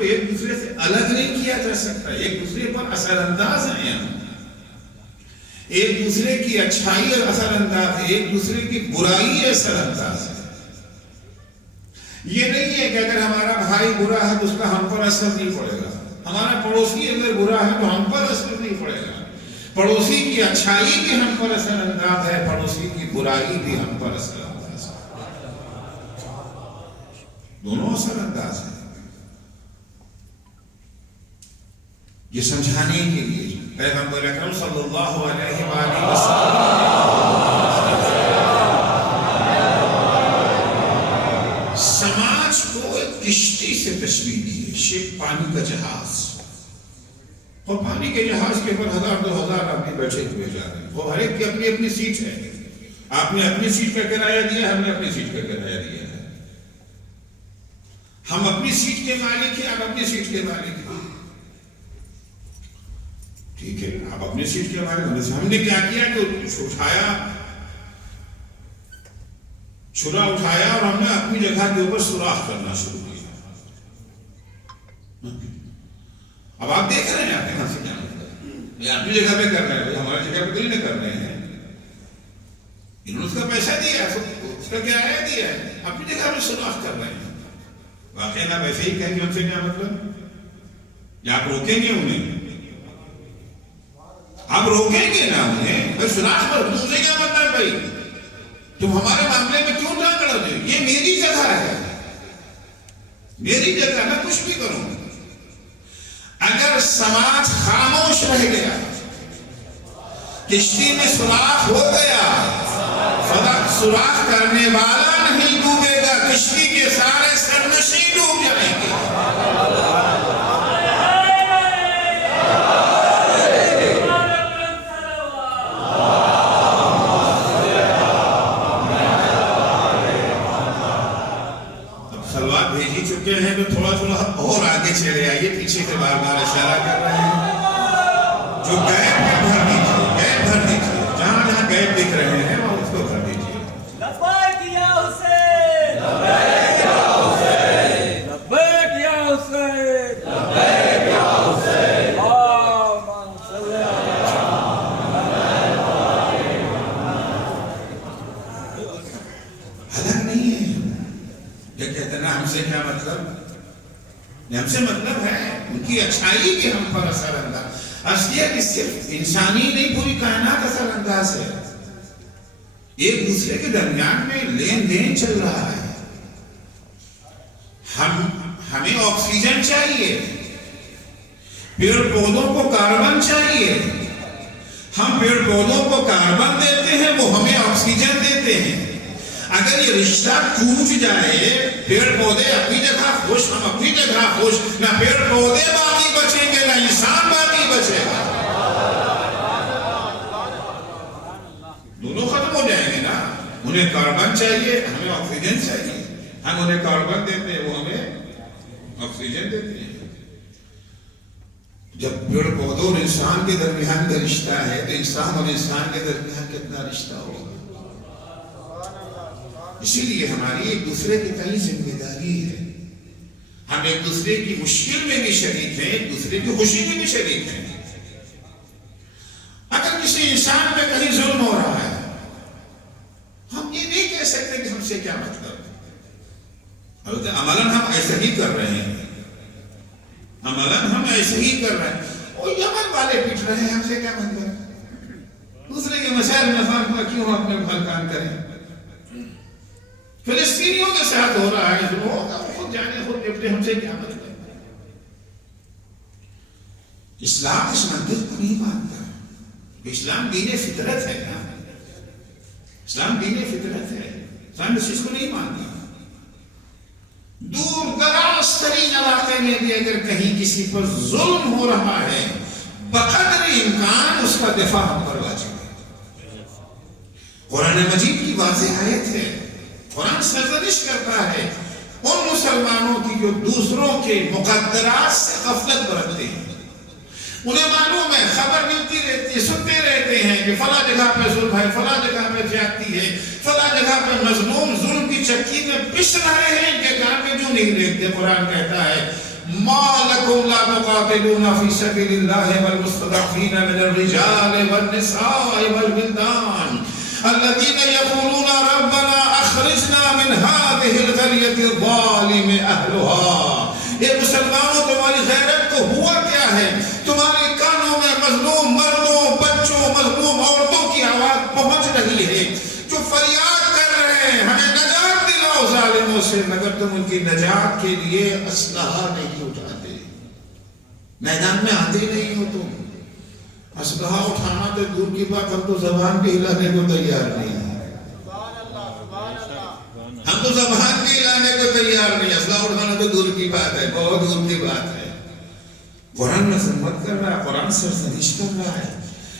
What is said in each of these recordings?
کو ایک دوسرے سے الگ نہیں کیا جا سکتا. ایک دوسرے پر اثر انداز ہیں ہم. ایک دوسرے کی اچھائی اثر انداز ہے, ایک دوسرے کی برائی اثر انداز ہے. یہ نہیں ہے کہ اگر ہمارا بھائی برا ہے تو اس کا ہم پر اثر نہیں پڑے گا, ہمارا پڑوسی اگر برا ہے تو ہم پر اثر نہیں پڑے گا. پڑوسی کی اچھائی بھی ہم پر اثر انداز ہے, پڑوسی کی برائی بھی ہم پر اثر انداز ہے. دونوں اثر انداز ہیں. یہ سمجھانے کے لیے پیغمبر اکرم صلی اللہ علیہ وآلہ وسلم سماج کو ایک کشتی سے تشبیہ دی ہے. شپ پانی کا جہاز, اور پانی کے جہاز کے اوپر 1000-2000 آدمی بیٹھے ہوئے جا رہے ہیں. وہ ہر ایک کی اپنی اپنی سیٹ ہے. آپ نے اپنی سیٹ کا کرایہ دیا, ہم نے اپنی سیٹ کا کرایہ دیا ہے. ہم اپنی سیٹ کے مالک ہیں, آپ اپنی سیٹ کے مالک ہیں. ٹھیک ہے, آپ اپنی سیٹ کے مالک ہیں. ہم نے کیا کیا کہ چھرا اٹھایا اور ہم نے اپنی جگہ کے اوپر سوراخ کرنا شروع کیا. اب آپ دیکھ رہے ہیں آپ کہاں سے جانا, اپنی جگہ پہ کر رہے ہیں, ہماری جگہ پہ تو نہیں کر رہے ہیں. انہوں نے اس کا پیسہ دیا, اس کا کرایہ دیا ہے, اپنی جگہ پہ سوراخ کر رہے ہیں. واقعی آپ ایسے ہی کہیں گے ان سے کیا مطلب, یا آپ روکیں گے انہیں؟ آپ روکیں گے نا انہیں. بھائی سوراخ پر تم سے کیا مطلب, بھائی تم ہمارے معاملے میں کیوں ٹانگ اڑا دو؟ یہ میری جگہ ہے, میری جگہ, میں کچھ بھی کروں. اگر سماج خاموش رہ گیا, کشتی میں سوراخ ہو گیا, سوراخ کرنے والا نہیں ڈوبے گا, کشتی کے سارے سرنشین ڈوب جائیں گے. سلوات بھیجی چکے ہیں تو تھوڑا تھوڑا اور آگے چلے آئیے, پیچھے سے بار بار اشارہ کر رہے ہیں. جو گیپ ہے بھر دیجیے, گیپ بھر دیجیے, جہاں جہاں گیپ دکھ رہے ہیں وہ اس کو بھر دیجیے. لبیک یا حسین, لبیک یا حسین, لبیک یا حسین, لبیک یا حسین, اللہم صل الگ نہیں ہے. یہ کہتے ہیں ہم سے کیا مطلب, ہم سے مطلب ہے ان کی اچھائی بھی ہم پر اثر انداز. اصلیہ کہ صرف انسانی نہیں, پوری کائنات اثر انداز ہے. ایک دوسرے کے درمیان میں لین دین چل رہا ہے. ہمیں آکسیجن چاہیے, پیڑ پودوں کو کاربن چاہیے. ہم پیڑ پودوں کو کاربن دیتے ہیں, وہ ہمیں آکسیجن دیتے ہیں. اگر یہ رشتہ ٹوٹ جائے, پیڑ پودے اپنی جگہ خوش, ہم اپنی جگہ خوش, نہ پیڑ پودے باقی بچیں گے نہ انسان باقی بچے گا. دونوں ختم ہو جائیں گے نا. انہیں کاربن چاہیے, ہمیں آکسیجن چاہیے. ہم انہیں کاربن دیتے ہیں, وہ ہمیں آکسیجن دیتے ہیں. جب پیڑ پودوں اور انسان کے درمیان کا رشتہ ہے تو انسان اور انسان کے درمیان کتنا رشتہ ہوگا. اسی لیے ہماری ایک دوسرے کی تئیں ذمہ داری ہے. ہم ایک دوسرے کی مشکل میں بھی شریک ہیں, ایک دوسرے کی خوشی میں بھی شریک ہیں. اگر کسی انسان میں کہیں ظلم ہو رہا ہے, ہم یہ نہیں کہہ سکتے کہ ہم سے کیا مطلب. البتہ عملاً ہم ایسے ہی کر رہے ہیں, عملاً ہم ایسے ہی کر رہے ہیں. وہ یمن والے پیٹ رہے ہیں, ہم سے کیا مطلب. دوسرے کے مسائل میں فارغ کیوں ہم اپنے بھل کام کریں. فلسطینیوں کے ساتھ ہو رہا ہے, جو ہوگا وہ خود جانے, خود نپٹے, ہم سے کیا مطلب. اسلام اس منطق کو نہیں مانتا. اسلام دین فطرت ہے نا, اسلام دین فطرت ہے. اسلام اس چیز کو نہیں مانتا. دور دراز ترین علاقے میں بھی اگر کہیں کسی پر ظلم ہو رہا ہے, بقدر امکان اس کا دفاع ہم پر واجب ہے. قرآن مجید کی واضح آیت ہے. قرآن سرزنش کرتا ہے ان مسلمانوں کی جو دوسروں کے مقدرات سے غفلت برتتے ہیں. انہیں معلوم ہے, خبر ملتی رہتی ہے, سنتے رہتے ہیں کہ فلاں جگہ پہ ظلم ہے, فلاں جگہ پہ زیادتی ہے, فلاں جگہ پہ مظلوم ظلم کی چکی میں پس رہے ہیں, ان کے کام میں جو نہیں دیکھتے. قرآن کہتا ہے ما لکم لا تقاتلون فی سبیل اللہ والمستضعفین من الرجال والنساء والولدان الذین یقولون ربنا اخرجنا من هذه القریة الظالم اہلها۔ یہ مسلمانوں تمہاری غیرت کو ہوا کیا ہے؟ تمہارے کانوں میں مظلوم مردوں بچوں مظلوم عورتوں کی آواز پہنچ رہی ہے جو فریاد کر رہے ہیں ہمیں نجات دلاؤ ظالموں سے، مگر تم ان کی نجات کے لیے اسلحہ نہیں اٹھاتے، میدان میں آتے نہیں ہو تم۔ اسلحہ اٹھانا تو دور کی بات، ہم تو زبان بھی ہلانے کو تیار نہیں ہیں، ہم تو زبان بھی ہلانے کو تیار نہیں، اسلحہ اٹھانا تو دور کی بات ہے، بہت دور کی بات ہے۔ قرآن مذمت کر رہا ہے، قرآن سرزنش کر رہا ہے۔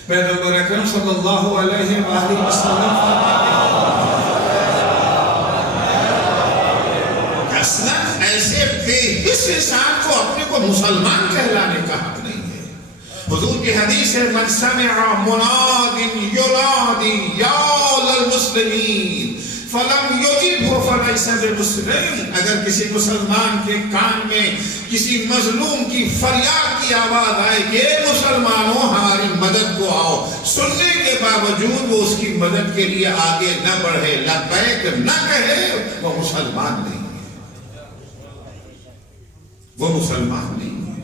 پیغمبر اکرم صلی اللہ علیہ وآلہ وسلم اصلاً ایسے بے حس انسان کو اپنے کو مسلمان کہلانے کا حق نہیں ہے۔ حضور کی حدیث ہے من سمع مناد ینادی یا للمسلمین فلم یجبہ فلیس بمسلم، اگر کسی مسلمان کے کان میں کسی مظلوم کی فریاد کی آواز آئے کہ اے مسلمانوں ہماری مدد کو آؤ، سننے کے باوجود وہ اس کی مدد کے لیے آگے نہ بڑھے، لبیک نہ کہے، وہ مسلمان نہیں ہے، وہ مسلمان نہیں ہے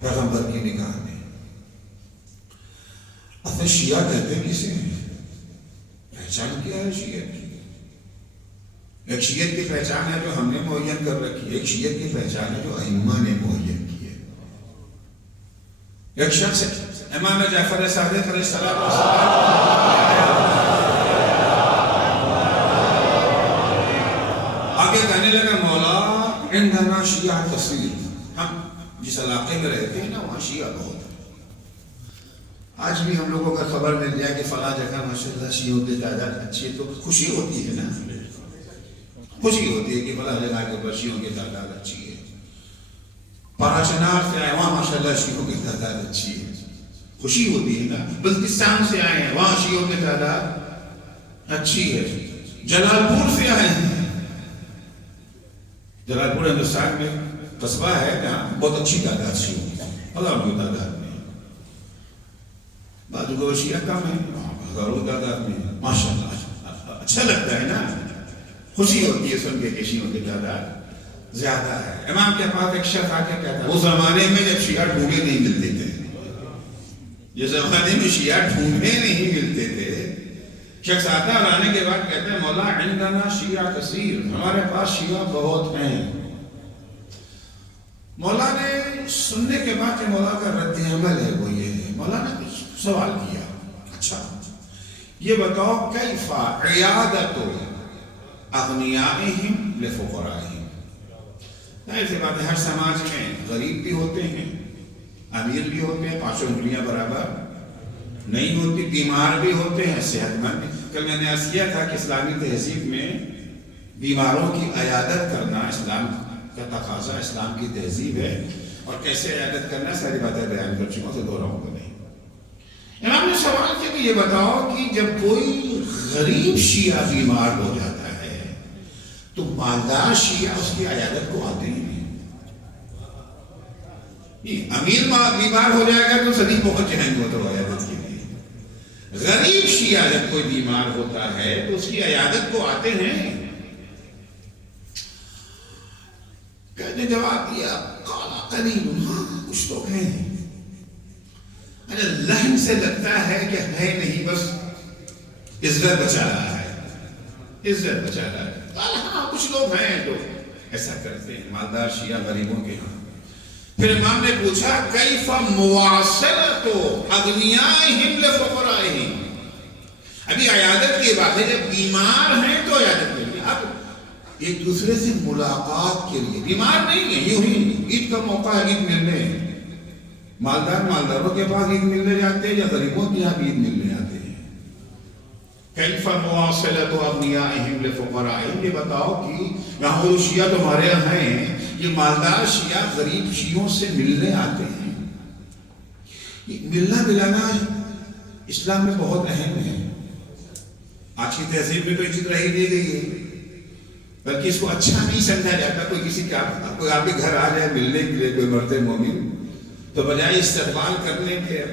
پیغمبر کی نگاہ میں۔ اصل شیعہ کہتے ہیں کسے ہیں؟ پہچان کیا ہے شیعت کی؟ ایک شیعت کی پہچان ہے جو ہم نے معین کر رکھی ہے، ایک شیعت کی پہچان ہے جو ائمہ نے معین کی ہے۔ ایک شخص امام جعفر صادق علیہ السلام آگے کہنے لگا مولا عندنا شیعہ کثیر، ہم جس علاقے میں رہتے ہیں نا وہاں شیعہ بہت ہے۔ آج بھی ہم لوگوں کا خبر مل جائے کہ فلاں جگہ ماشاءاللہ شیعوں کی تعداد اچھی ہے تو خوشی ہوتی ہے نا، خوشی ہوتی ہے کہ فلاں جگہ کے اوپر شیعوں کی تعداد اچھی ہے۔ پاراچنار سے آئے وہاں ماشاءاللہ شیعوں کی تعداد اچھی ہے، خوشی ہوتی ہے نا۔ بلتستان سے آئے ہیں وہاں شیعوں کی تعداد اچھی ہے۔ جلال پور سے آئے ہیں، جلال پور ہندوستان میں قصبہ ہے جہاں بہت اچھی تعداد شیعوں کی، اللہ کی تعداد میں بعض کو شیعہ کم ہے، ہزاروں تعداد میں ماشاءاللہ اچھا لگتا ہے نا، خوشی ہوتی ہے سن کے کہ شیعوں کی تعداد زیادہ ہے۔ امام کے پاس ایک شخص آ کے کہتا ہے، اس زمانے میں جب شیعہ ڈھونڈے نہیں ملتے تھے، جس زمانے میں شیعہ ڈھونڈے نہیں ملتے تھے، شخص آتا اور آنے کے بعد کہتا ہے مولا عندنا شیعہ کثیر، ہمارے پاس شیعہ بہت ہیں۔ مولا نے سننے کے بعد کہ مولا کا رد عمل ہے وہ یہ ہے، مولا نے کچھ سوال کیا، اچھا یہ بتاؤ کیف عیادت اغنیائہم لفقرائہم، ظاہر سی بات ہے ہر سماج میں غریب بھی ہوتے ہیں، امیر بھی ہوتے ہیں، پانچوں انگلیاں برابر نہیں ہوتی، بیمار بھی ہوتے ہیں، صحت مند بھی۔ کل میں نے عرض کیا تھا کہ اسلامی تہذیب میں بیماروں کی عیادت کرنا اسلام کا تقاضا، اسلام کی تہذیب ہے، اور کیسے عیادت کرنا ساری باتیں بیان کر چکا ہوں تو دہراؤں گا نہیں۔ امام نے سوال کیا کہ یہ بتاؤ کہ جب کوئی غریب شیعہ بیمار ہو جاتا ہے تو مالدار شیعہ اس کی عیادت کو آتے ہیں؟ امیر بیمار ہو جائے گا تو سبھی پہنچ جائیں گے تو عیادت کے لیے، غریب شیعہ جب کوئی بیمار ہوتا ہے تو اس کی عیادت کو آتے ہیں؟ کہنے جواب دیا قال قلیل، کچھ لوگ ہیں، لہن سے لگتا ہے کہ ہے نہیں، بس عزت بچا رہا ہے، عزت بچا رہا ہے۔ ہاں کچھ لوگ ہیں جو ایسا کرتے ہیں، مالدار شیعہ غریبوں کے ہاں۔ پھر امام نے پوچھا کیف مواصلۃ اغنیائہم لفقرائہم، ابھی عیادت کی بات ہے، جب بیمار ہیں تو عیادت کے لیے، اب ایک دوسرے سے ملاقات کے لیے، بیمار نہیں ہے، یوں ہی عید کا موقع ہے، عید ملنے، مالدار مالداروں کے پاس عید ملنے جاتے ہیں یا غریبوں کے یہاں عید ملنے جاتے ہیں۔ کیف مواصلۃ اغنیائہم لفقرائہم، یہ بتاؤ کہ یہاں وہ شیعہ تمہارے یہاں ہیں، یہ مالدار شیعہ غریب شیعوں سے ملنے آتے ہیں، یہ ملنا ملانا اسلام میں بہت اہم ہے۔ آج کی تہذیب میں تو یہ چیز رہی نہیں گئی ہے، بلکہ اس کو اچھا نہیں سمجھا جاتا. کوئی کسی کا کوئی آپ کے گھر آ جائے ملنے کے لیے کوئی مرد مومن تو بجائے استقبال کرنے کے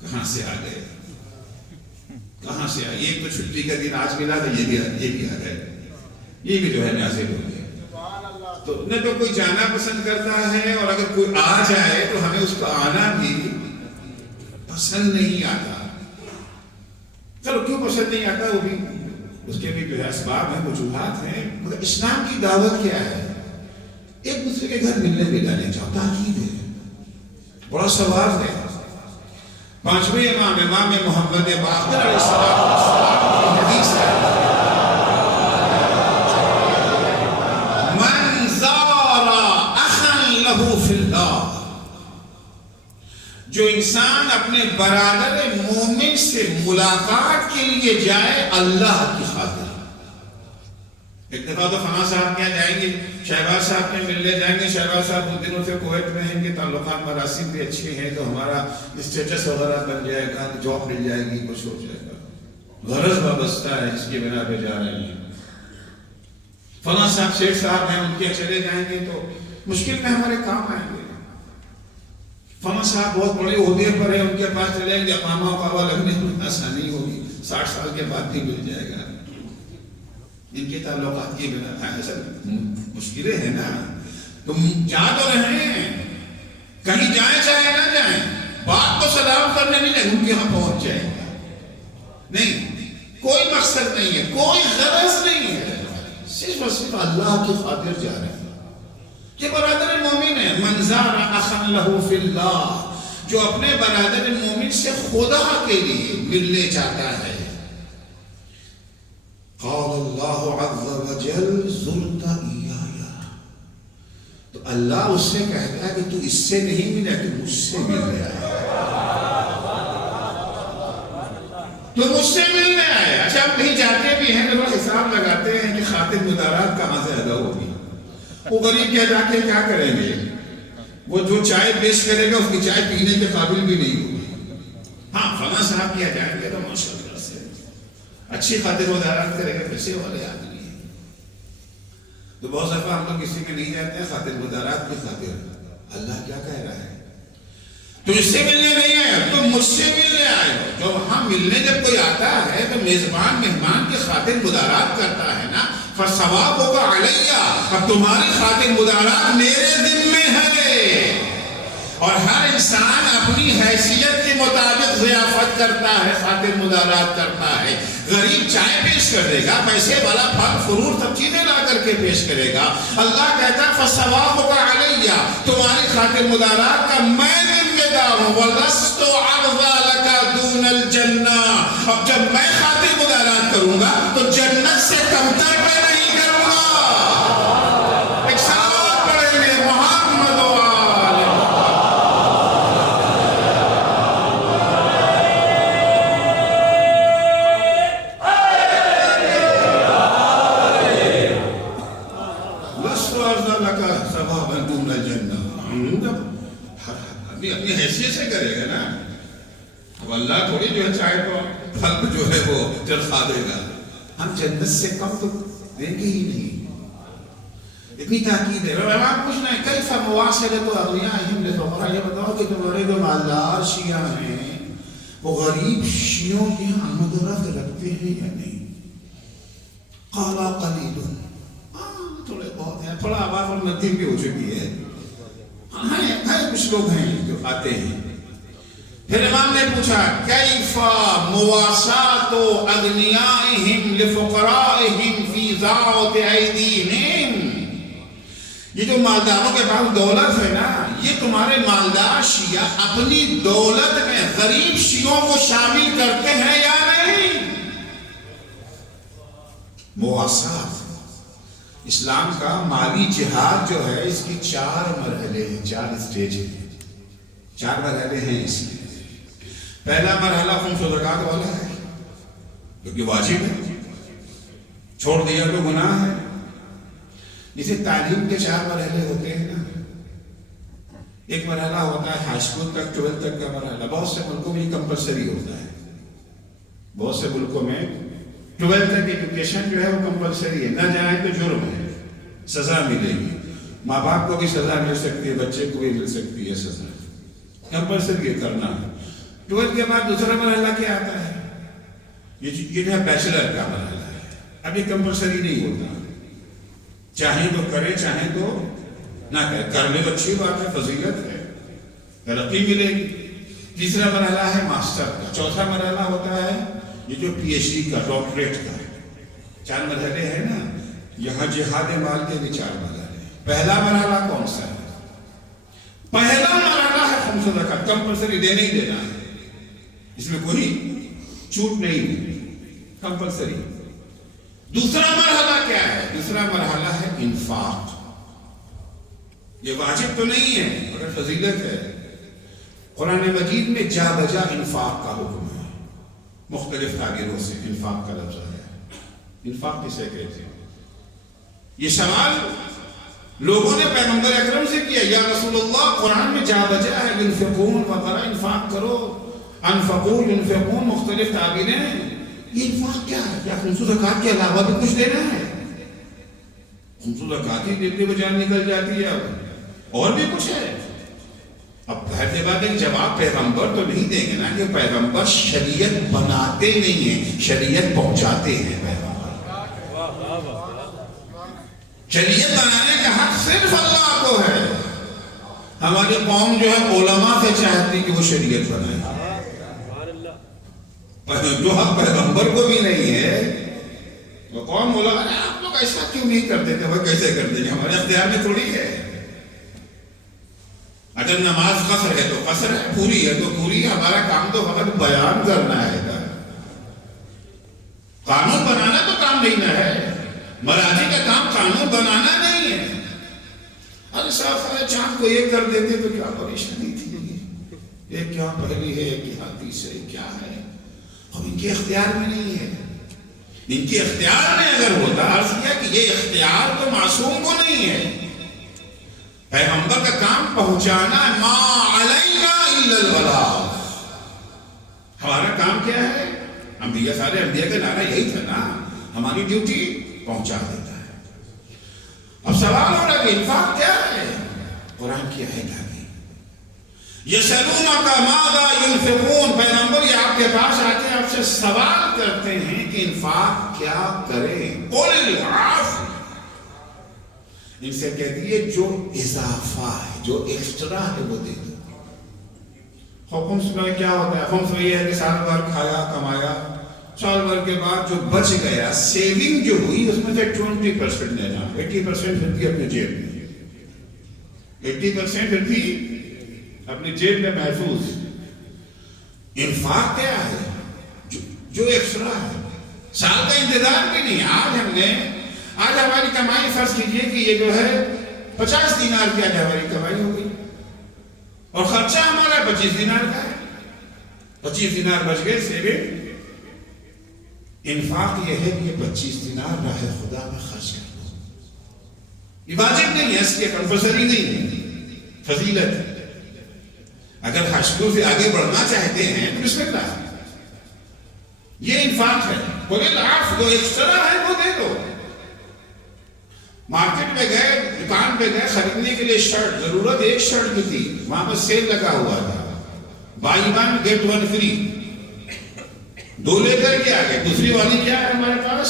کہاں سے آ گئے کہاں سے آئے, ایک تو چھٹی کا دن آج ملا تو یہ بھی آ گئے, یہ بھی جو ہے نازل ہو گئے. تو نہ تو کوئی جانا پسند کرتا ہے, اور اگر کوئی آ جائے تو ہمیں اس کا آنا بھی پسند نہیں آتا. چلو کیوں پسند نہیں آتا, وہ بھی اس کے بھی جو ہے اسباب ہیں, وجوہات ہیں. مگر اسلام کی دعوت کیا ہے؟ ایک دوسرے کے گھر ملنے بھی جانے چاہو, تاکید ہے, بڑا ثواب ہے. پانچویں امام محمد باقر علیہ السلام کی حدیث ہے, من زار اخا له فی اللہ, جو انسان اپنے برادر مومن سے ملاقات کے لیے جائے اللہ کی خاطر. ایک دفعہ تو فنا صاحب کیا جائیں گے, شہباز صاحب میں ملنے جائیں گے. شہباز صاحب ان دنوں سے کویت میں ہیں, کہ تعلقات مراسم بھی اچھے ہیں, تو ہمارا اسٹیٹس وغیرہ بن جائے گا, جاب مل جائے گی, کچھ ہو جائے گا. غرض وابستہ ہے, اس کی بنا پہ جا رہے ہیں. فنا صاحب شیخ صاحب ہیں, ان کے چلے جائیں گے تو مشکل میں ہمارے کام آئیں گے. فنا صاحب بہت بڑے عہدے پر ہیں, ان کے پاس چلے گے, اقامہ اقامہ لگنے میں آسانی ہوگی, 60 سال کے بعد بھی مل جائے گا. ان کے تعلقات کی بنا تھا, ایسا مشکلیں ہیں نا. تم جا تو رہے ہیں, کہیں جائیں چاہے نہ جائیں, بات تو سلام کرنے نہیں لگے, ان کے یہاں پہنچ جائیں گے. نہیں, کوئی مقصد نہیں ہے, کوئی غرض نہیں ہے, صرف اور صرف اللہ کی خاطر جا رہے ہیں. کہ برادر مومن ہے, من زار اخا له فی اللہ, جو اپنے برادر مومن سے خدا کے لیے ملنے جاتا ہے. قال اللہ عز وجل زرت ایایا, تو اللہ اس سے کہتا ہے کہ تو اس سے نہیں ملا, تو مجھ سے ملنے آیا, تو مجھ سے ملنے آیا. اچھا آپ کہیں جاتے بھی ہیں تو حساب لگاتے ہیں کہ خاطر مدارات کہاں سے ادا ہوگی. وہ غریب کیا جا کے کیا کریں گے, وہ جو چائے پیش کرے گا اس کی چائے پینے کے قابل بھی نہیں ہوگی. ہاں فلاں صاحب کیا جائیں گے تو ماشاء اللہ سے اچھی خاطر مدارات کرے گا, پیسے والے آدمی ہیں. تو بہت دفعہ ہم لوگ کسی میں نہیں جاتے ہیں خاطر مدارات کی خاطر. اللہ کیا کہہ رہا ہے, تو اس سے ملنے نہیں آئے, تو مجھ سے ملنے آئے. جو وہاں ملنے جب کوئی آتا ہے تو میزبان مہمان کی خاطر مدارات کرتا ہے نا, فثوابک علی, اب تمہاری خاطر مدارات میرے ذمے ہے. اور ہر انسان اپنی حیثیت کے مطابق ضیافت کرتا ہے, خاطر مدارات کرتا ہے. غریب چائے پیش کر دے گا, پیسے والا پھل فروٹ سب چیزیں لا کر کے پیش کرے گا. اللہ کہتا ہے فثوابک علی, تمہاری خاطر مدارات کا میں ذمہ دار ہوں. وَلَسْتُ عَرْضَ لَكَ دُونَ الْجَنَّةِ, اب جب میں خاطر مدارات کروں گا تو جنت سے کمتر میں نہیں کروں گا. ایک سلام پڑھیں گے محمد و آل لَسْتُ عَرْضَ لَكَ ثَوَابًا دُونَ الْجَنَّةِ. اپنی حیثیت سے کرے گا نا, اب اللہ تھوڑی جو ہے چائے کو پھل جو ہے وہ چرخا دے گا. ہم جنت سے کم تو دیں گے ہی نہیں. اتنی تاکید ہے. آپ پوچھنا ہے کیف مواصلۃ اغنیائہم للفقراء, یہ بتاؤ کہ تمہارے جو مالدار شیعہ ہیں وہ غریب شیعوں کی آمد و رفت رکھتے ہیں یا نہیں؟ قال قلیل, تھوڑے بہت ہیں, تھوڑا آواز اور ندیم بھی ہو چکی ہے. ہاں کچھ لوگ ہیں جو آتے ہیں. پھر امام نے پوچھا کیف مواسات اغنیائہم لفقرائہم فی ذات ایدیہم, یہ جو مالداروں کے پاس دولت ہے نا, یہ تمہارے مالدار شیعہ اپنی دولت میں غریب شیعوں کو شامل کرتے ہیں یا نہیں؟ مواسات, اسلام کا مالی جہاد جو ہے اس کی 4 مرحلے ہیں, 4 اسٹیج ہیں, 4 مرحلے ہیں اس کے. پہلا مرحلہ خمس و زکوٰۃ والا ہے کیونکہ واجب ہے, چھوڑ دیا تو گناہ ہے. جسے تعلیم کے 4 مرحلے ہوتے ہیں نا, ایک مرحلہ ہوتا ہے ہائی اسکول تک 12 تک کا مرحلہ. بہت سے ملکوں میں یہ کمپلسری ہوتا ہے, بہت سے ملکوں میں 12 تک ایجوکیشن جو ہے وہ کمپلسری ہے، نہ جائیں تو جرم ہے، سزا ملے گی، ماں باپ کو بھی سزا مل سکتی ہے، بچے کو بھی مل سکتی ہے سزا، کمپلسری کرنا ہے۔ 12 کے بعد دوسرا مرحلہ کیا آتا ہے؟ یہ جو ہے بیچلر کا مرحلہ ہے، اب یہ کمپلسری نہیں ہوتا، چاہیں تو کرے چاہیں تو نہ کرے، کر لے تو اچھی بات ہے، فضیلت ہے، ترقی ملے گی۔ تیسرا مرحلہ ہے ماسٹر کا، چوتھا مرحلہ ہوتا ہے یہ جو پی ایچ ڈی کا، ڈاکٹریٹ کا، 4 مرحلے ہیں نا، یہاں جہاد مال کے بھی 4 مرحلے۔ پہلا مرحلہ کون سا ہے؟ پہلا مرحلہ ہے خمس زکوٰۃ، کمپلسری دینا ہی دینا ہے، اس میں کوئی چھوٹ نہیں، کمپلسری۔ دوسرا مرحلہ کیا ہے؟ دوسرا مرحلہ ہے انفاق، یہ واجب تو نہیں ہے مگر فضیلت ہے۔ قرآن مجید میں جا بجا انفاق کا حکم ہے، مختلف تعبیروں سے انفاق کا لفظ ہے۔ انفاق کسے کہتے ہیں؟ یہ سوال لوگوں نے پیغمبر اکرم سے کیا، یا رسول اللہ قرآن میں جا بجا ہے انفقون وغیرہ، انفاق کرو، انفقون انفقون مختلف تعبیریں، یہ انفاق کیا ہے؟ کیا خمس زکوٰۃ کے علاوہ بھی کچھ دینا ہے؟ خمس زکوٰۃ ہی دیتے ہوئے جان نکل جاتی ہے، اب اور بھی کچھ ہے؟ اب ظاہر سی بات ہے جواب پیغمبر تو نہیں دیں گے نا، کہ پیغمبر شریعت بناتے نہیں ہیں، شریعت پہنچاتے ہیں۔ شریعت بنانے کا حق صرف اللہ کو ہے۔ ہماری قوم جو ہے علماء سے چاہتی کہ وہ شریعت بنائے، جو حق پیغمبر کو بھی نہیں ہے وہ قوم علماء نے آپ لوگ ایسا کیوں نہیں کرتے تھے؟ وہ کیسے کرتے ہیں؟ ہمارے اختیار میں تھوڑی ہے۔ اگر نماز قصر ہے تو قصر ہے، پوری ہے تو پوری ہے، ہمارا کام تو فقط بیان کرنا ہے، قانون بنانا تو کام نہیں نہ ہے، مراجع کا کام قانون بنانا نہیں ہے۔ ارے صاحب چاند کو یہ کر دیتے تو کیا پریشانی تھی، یہ کیا پہلی ہے، کیا حدیث ہے، کیا ہے، اب ان کے اختیار میں نہیں ہے۔ ان کے اختیار میں اگر ہوتا، عرض کیا کہ یہ اختیار تو معصوم کو نہیں ہے، پیغمبر کا کام پہنچانا ہے، ما علینا الا البلاغ، ہمارا کام کیا ہے؟ انبیاء، سارے انبیاء کا نعرہ یہی تھا نا، ہماری ڈیوٹی پہنچا دیتا ہے۔ اب سوال ہو رہا ہے کہ انفاق کیا ہے؟ قرآن کی آیت آ گئی، یسألونک ماذا ينفقون، پیغمبر یہ آپ کے پاس آتے ہیں، آپ سے سوال کرتے ہیں کہ انفاق کیا کریں؟ قل العفو، ان سے کہہ دیے جو اضافہ ہے، جو ایکسٹرا ہے وہ دے دو۔ خمس میں کیا ہوتا ہے؟ خمس میں یہ ہے کہ سال بھر کھایا کمایا، سال بھر کے بعد جو بچ گیا، سیونگ جو ہوئی، اس میں سے 20% دینا، 80% پھر بھی اپنے جیب میں، 80% پھر بھی اپنی جیب میں محفوظ۔ انفاق کیا ہے؟ جو ایکسٹرا ہے، سال کا انتظار بھی نہیں۔ آج ہماری کمائی فرض کیجئے کہ یہ جو ہے 50 دینار کی آج ہماری کمائی ہو گئی، اور خرچہ ہمارا 25 دینار کا ہے، 25 دینار بچ گئے سیونگ۔ انفاق یہ ہے کہ یہ 25 دینار راہ خدا میں خرچ کر دو، یہ واجب نہیں ہے، اس کے کمپلسری نہیں ہے، فضیلت ہے۔ اگر حشر سے آگے بڑھنا چاہتے ہیں تو بسم اللہ، یہ انفاق ہے۔ قل العفو، جو ایکسٹرا ہے وہ دے دو۔ مارکیٹ میں گئے، دکان پہ گئے خریدنے کے لیے شرٹ، ضرورت ایک شرٹ کی تھی، وہاں پر سیل لگا ہوا تھا، buy one get one free, 2 لے کر کے آگے، دوسری والی کیا ہے ہمارے پاس؟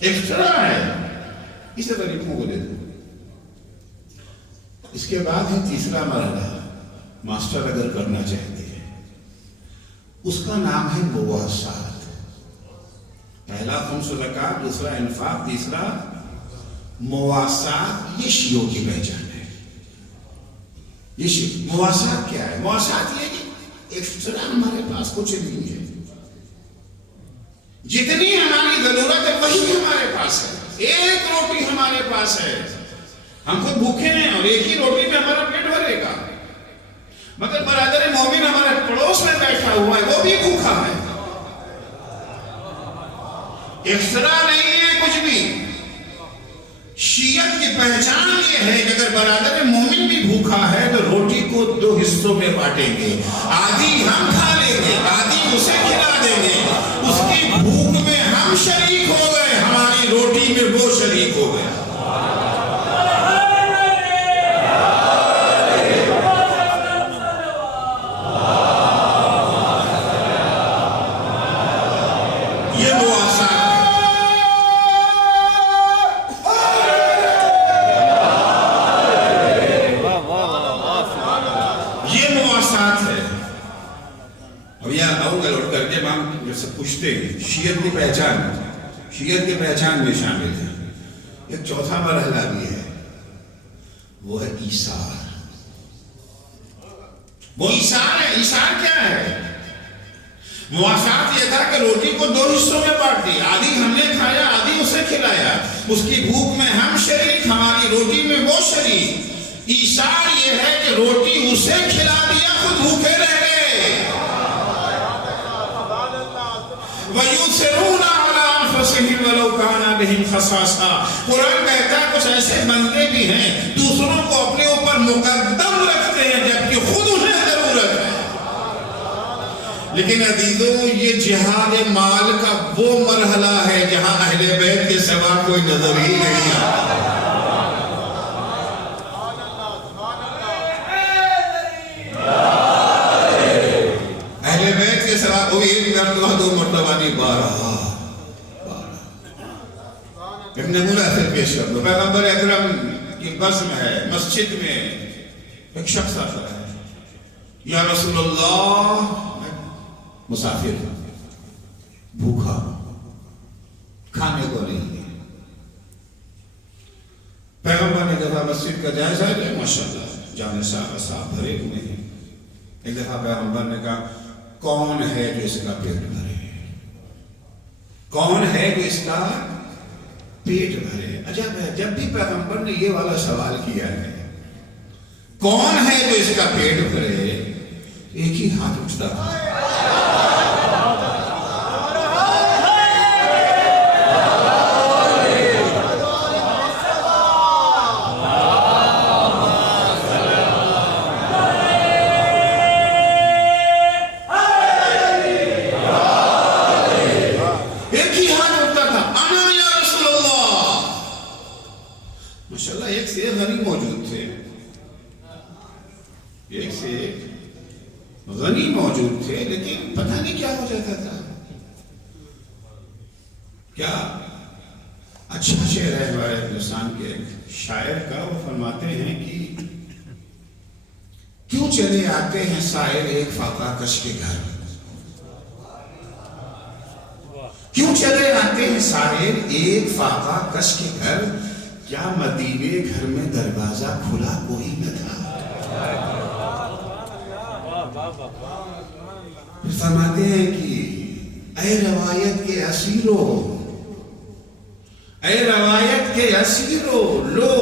ایکسٹرا ہے، اسے غریبوں کو دے دو۔ اس کے بعد ہے تیسرا مرحلہ، ماسٹر اگر کرنا چاہتے ہیں، اس کا نام ہے مواسات۔ پہلا خمس زکوٰۃ، دوسرا انفاق، تیسرا مواسات۔ یہ شیعوں کی پہچان ہے۔ یہ مواسات کیا ہے؟ مواسات یہ کہ ایکسٹرا ہمارے پاس کچھ نہیں ہے، جتنی ہماری ضرورت ہے وہی ہمارے پاس ہے، ایک روٹی ہمارے پاس ہے، ہم خود بھوکے ہیں اور ایک ہی روٹی میں ہمارا پیٹ بھرے گا، مگر برادر مومن ہمارے پڑوس میں بیٹھا ہوا ہے، وہ بھی بھوکا ہے، ایکسٹرا نہیں ہے کچھ بھی۔ شیعت کی پہچان یہ ہے کہ اگر برادر مومن بھی بھوکا ہے تو روٹی کو 2 حصوں میں بانٹیں گے، آدھی ہم کھا لیں گے، آدھی اسے کھلا دیں گے، اس کی بھوک میں ہم شریک ہو گئے، ہماری روٹی میں وہ شریک ہو گیا۔ یہ مواسات ہے۔ اب یہاں آؤں گا لوٹ کر کے ہم جب سے پوچھتے ہیں شیعت کی پہچان میں شامل ہے۔ ایک چوتھا مرحلہ بھی ہے، وہ ہے ایثار۔ وہ ایثار ہے۔ ایثار کیا ہے؟ مواسات یہ تھا کہ روٹی کو دو حصوں میں بانٹ دی، آدھی ہم نے کھایا، آدھی اسے کھلایا، اس کی بھوک میں ہم شریک، ہماری روٹی میں وہ شریک۔ ایثار یہ ہے کہ روٹی اسے کھلا دیا، خود بھوکے رہ گئے۔ وَيُؤْثِرُونَ عَلَىٰ أَنفُسِهِمْ وَلَوْ كَانَ بِهِمْ خَصَاصَةٌ۔ قرآن کہتا ہے کچھ ایسے بندے بھی ہیں دوسروں کو اپنے اوپر مقدم رکھتے ہیں جبکہ خود انہیں ضرورت ہے۔ لیکن عزیزوں، یہ جہاد مال کا وہ مرحلہ ہے جہاں اہل بیت کے سوا کوئی نظر ہی نہیں آتا۔ اہل بیت کے سوا کوئی ایک مرتبہ دو مرتبہ نہیں، بارہ۔ ایک نمونہ پھر پیش کر دو۔ پیغمبر اکرم کی بزم ہے، مسجد میں ایک شخص آتا ہے، یا رسول اللہ، مسافر بھوکا، کھانے کو نہیں ہے۔ پیغمبر نے دفعہ مسجد کا جائزہ لیا، ماشاءاللہ جانے صاحب بھرے ہوئے ہیں۔ ایک دفعہ پیغمبر نے کہا کون ہے جو اس کا پیٹ بھرے؟ کون ہے جو اس کا پیٹ بھرے؟ عجب ہے، جب بھی پیغمبر نے یہ والا سوال کیا ہے کون ہے جو اس کا پیٹ بھرے، ایک ہی ہاتھ اٹھتا تھا۔ غنی موجود تھے، لیکن پتہ نہیں کیا ہو جاتا تھا۔ کیا اچھا شعر ہے ہمارے ہندوستان کے ایک شاعر کا، وہ فرماتے ہیں کہ کیوں چلے آتے ہیں سائر ایک فاقہ کش کے گھر، کیوں چلے آتے ہیں سائر ایک فاقہ کش کے گھر، کیا مدینے گھر میں دروازہ کھلا کوئی نہ تھا۔ فرماتے ہیں کہ اے روایت کے اسیرو، اے روایت کے اسیرو، لو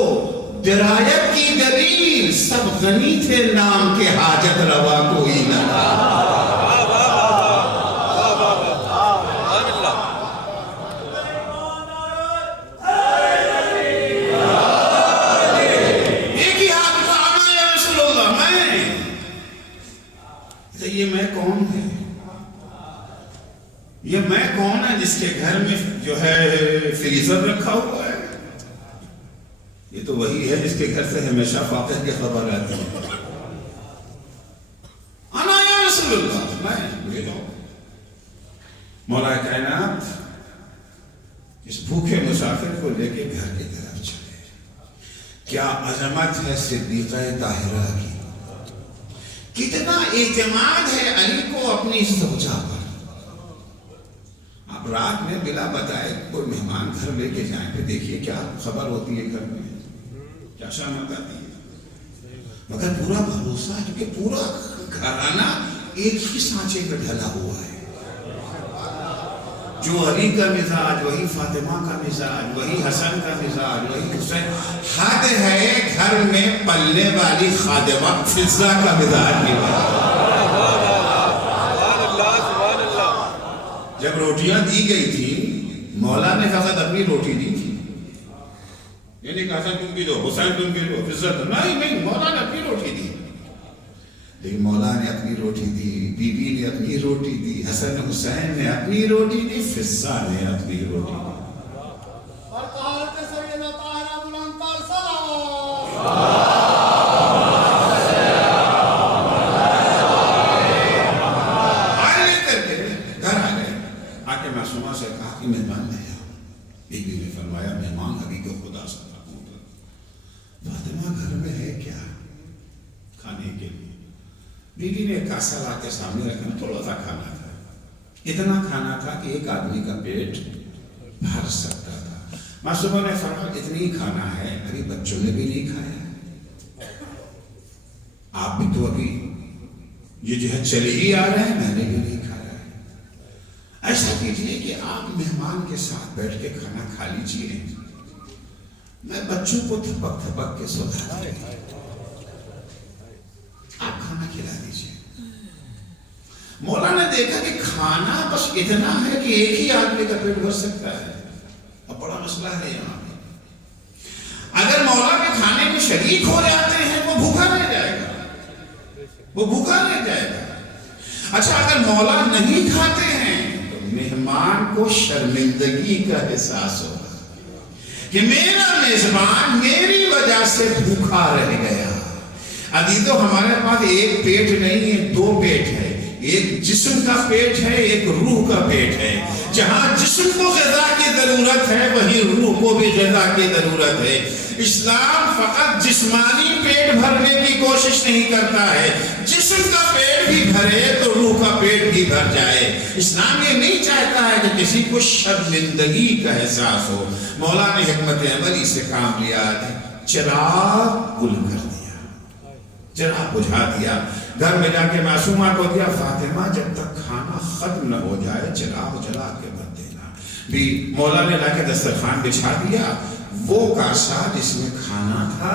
درایت کی دلیل، سب غنی تھے نام کے حاجت روا کوئی نہ تھا۔ یہ میں کون ہے جس کے گھر میں جو ہے فریزر رکھا ہوا ہے؟ یہ تو وہی ہے جس کے گھر سے ہمیشہ فاقہ کی خبر آتی ہے۔ انا یا رسول اللہ، میں مجھے دو۔ مولا کائنات اس بھوکے مسافر کو لے کے گھر کی طرف چلے۔ کیا عظمت ہے صدیقہ طاہرہ کی، کتنا اعتماد ہے علی کو اپنی زوجہ پر۔ آپ رات میں بلا بتائے کوئی مہمان گھر لے کے جائیں پہ دیکھیے کیا خبر ہوتی ہے گھر میں، کیا شامت آتی ہے، مگر پورا بھروسہ ہے کیونکہ پورا گھرانہ ایک ہی سانچے پہ ڈھلا ہوا ہے۔ جو علی کا مزاج وہی فاطمہ کا مزاج، وہی حسن کا مزاج، وہی حسین۔ حد ہے گھر میں پلنے والی خادمہ فضہ کا مزاج بھی ہے۔ جب روٹیاں دی گئی تھی مولا نے فقط اپنی روٹی دی تھی، یہ نہیں کہا تھا تم بھی دو، حسین تم بھی دو، فضہ نہیں، مولا نے اپنی روٹی دی۔ لیکن مولا نے اپنی روٹی دی، بی بی نے اپنی روٹی دی، حسن حسین نے اپنی روٹی دی، فضہ نے اپنی روٹی دی۔ معصومہ سے کہا کہ مہمان لے آؤ۔ بی بی نے فرمایا مہمان ابھی تو خدا سے فاطمہ گھر میں ہے کیا کھانے کے لیے؟ بی بی نے کاسا لا کے سامنے رکھا، تھوڑا سا کھانا تھا، اتنا کھانا تھا کہ ایک آدمی کا پیٹ بھر سکتا تھا۔ معصومہ نے فرمایا اتنی کھانا ہے، ابھی بچوں نے بھی نہیں کھایا، آپ بھی تو ابھی یہ جو ہے چلے ہی آ رہے ہیں، میں نے بھی نہیں کھایا۔ ایسا کیجئے کہ آپ مہمان کے ساتھ بیٹھ کے کھانا کھا لیجئے، میں بچوں کو تھپک تھپک کے سلا دوں، آپ کھانا کھلا دیجئے۔ مولا نے دیکھا کہ کھانا بس اتنا ہے کہ ایک ہی آدمی کا پیٹ بھر سکتا ہے، اب بڑا مسئلہ ہے یہاں پہ۔ اگر مولا کے کھانے میں شریک ہو جاتے ہیں وہ بھوکا رہ جائے گا، وہ بھوکا رہ جائے گا۔ اچھا اگر مولا نہیں کھاتے ہیں مہمان کو شرمندگی کا احساس ہوگا کہ میرا میزبان میری وجہ سے بھوکا رہ گیا۔ ابھی تو ہمارے پاس ایک پیٹ نہیں ہے، دو پیٹ ہے، ایک جسم کا پیٹ ہے، ایک روح کا پیٹ ہے۔ جہاں جسم کو غذا کی ضرورت ہے وہیں روح کو بھی غذا کی ضرورت ہے۔ اسلام فقط جسمانی پیٹ بھرنے کی کوشش نہیں کرتا ہے، جسم کا پیٹ بھی بھرے تو روح کا پیٹ بھی بھر جائے۔ اسلام یہ نہیں چاہتا ہے کہ کسی کو شرمندگی کا احساس ہو۔ مولا نے حکمت عملی سے کام لیا، چراغ گل کر دیا، چراغ بجھا دیا، گھر میں جا کے معصومہ کو دیا، فاطمہ جب تک کھانا ختم نہ ہو جائے چراغ جلا کے مت دینا۔ بھی مولا نے لا کے دسترخوان بچھا دیا، وہ کاسا جس میں کھانا تھا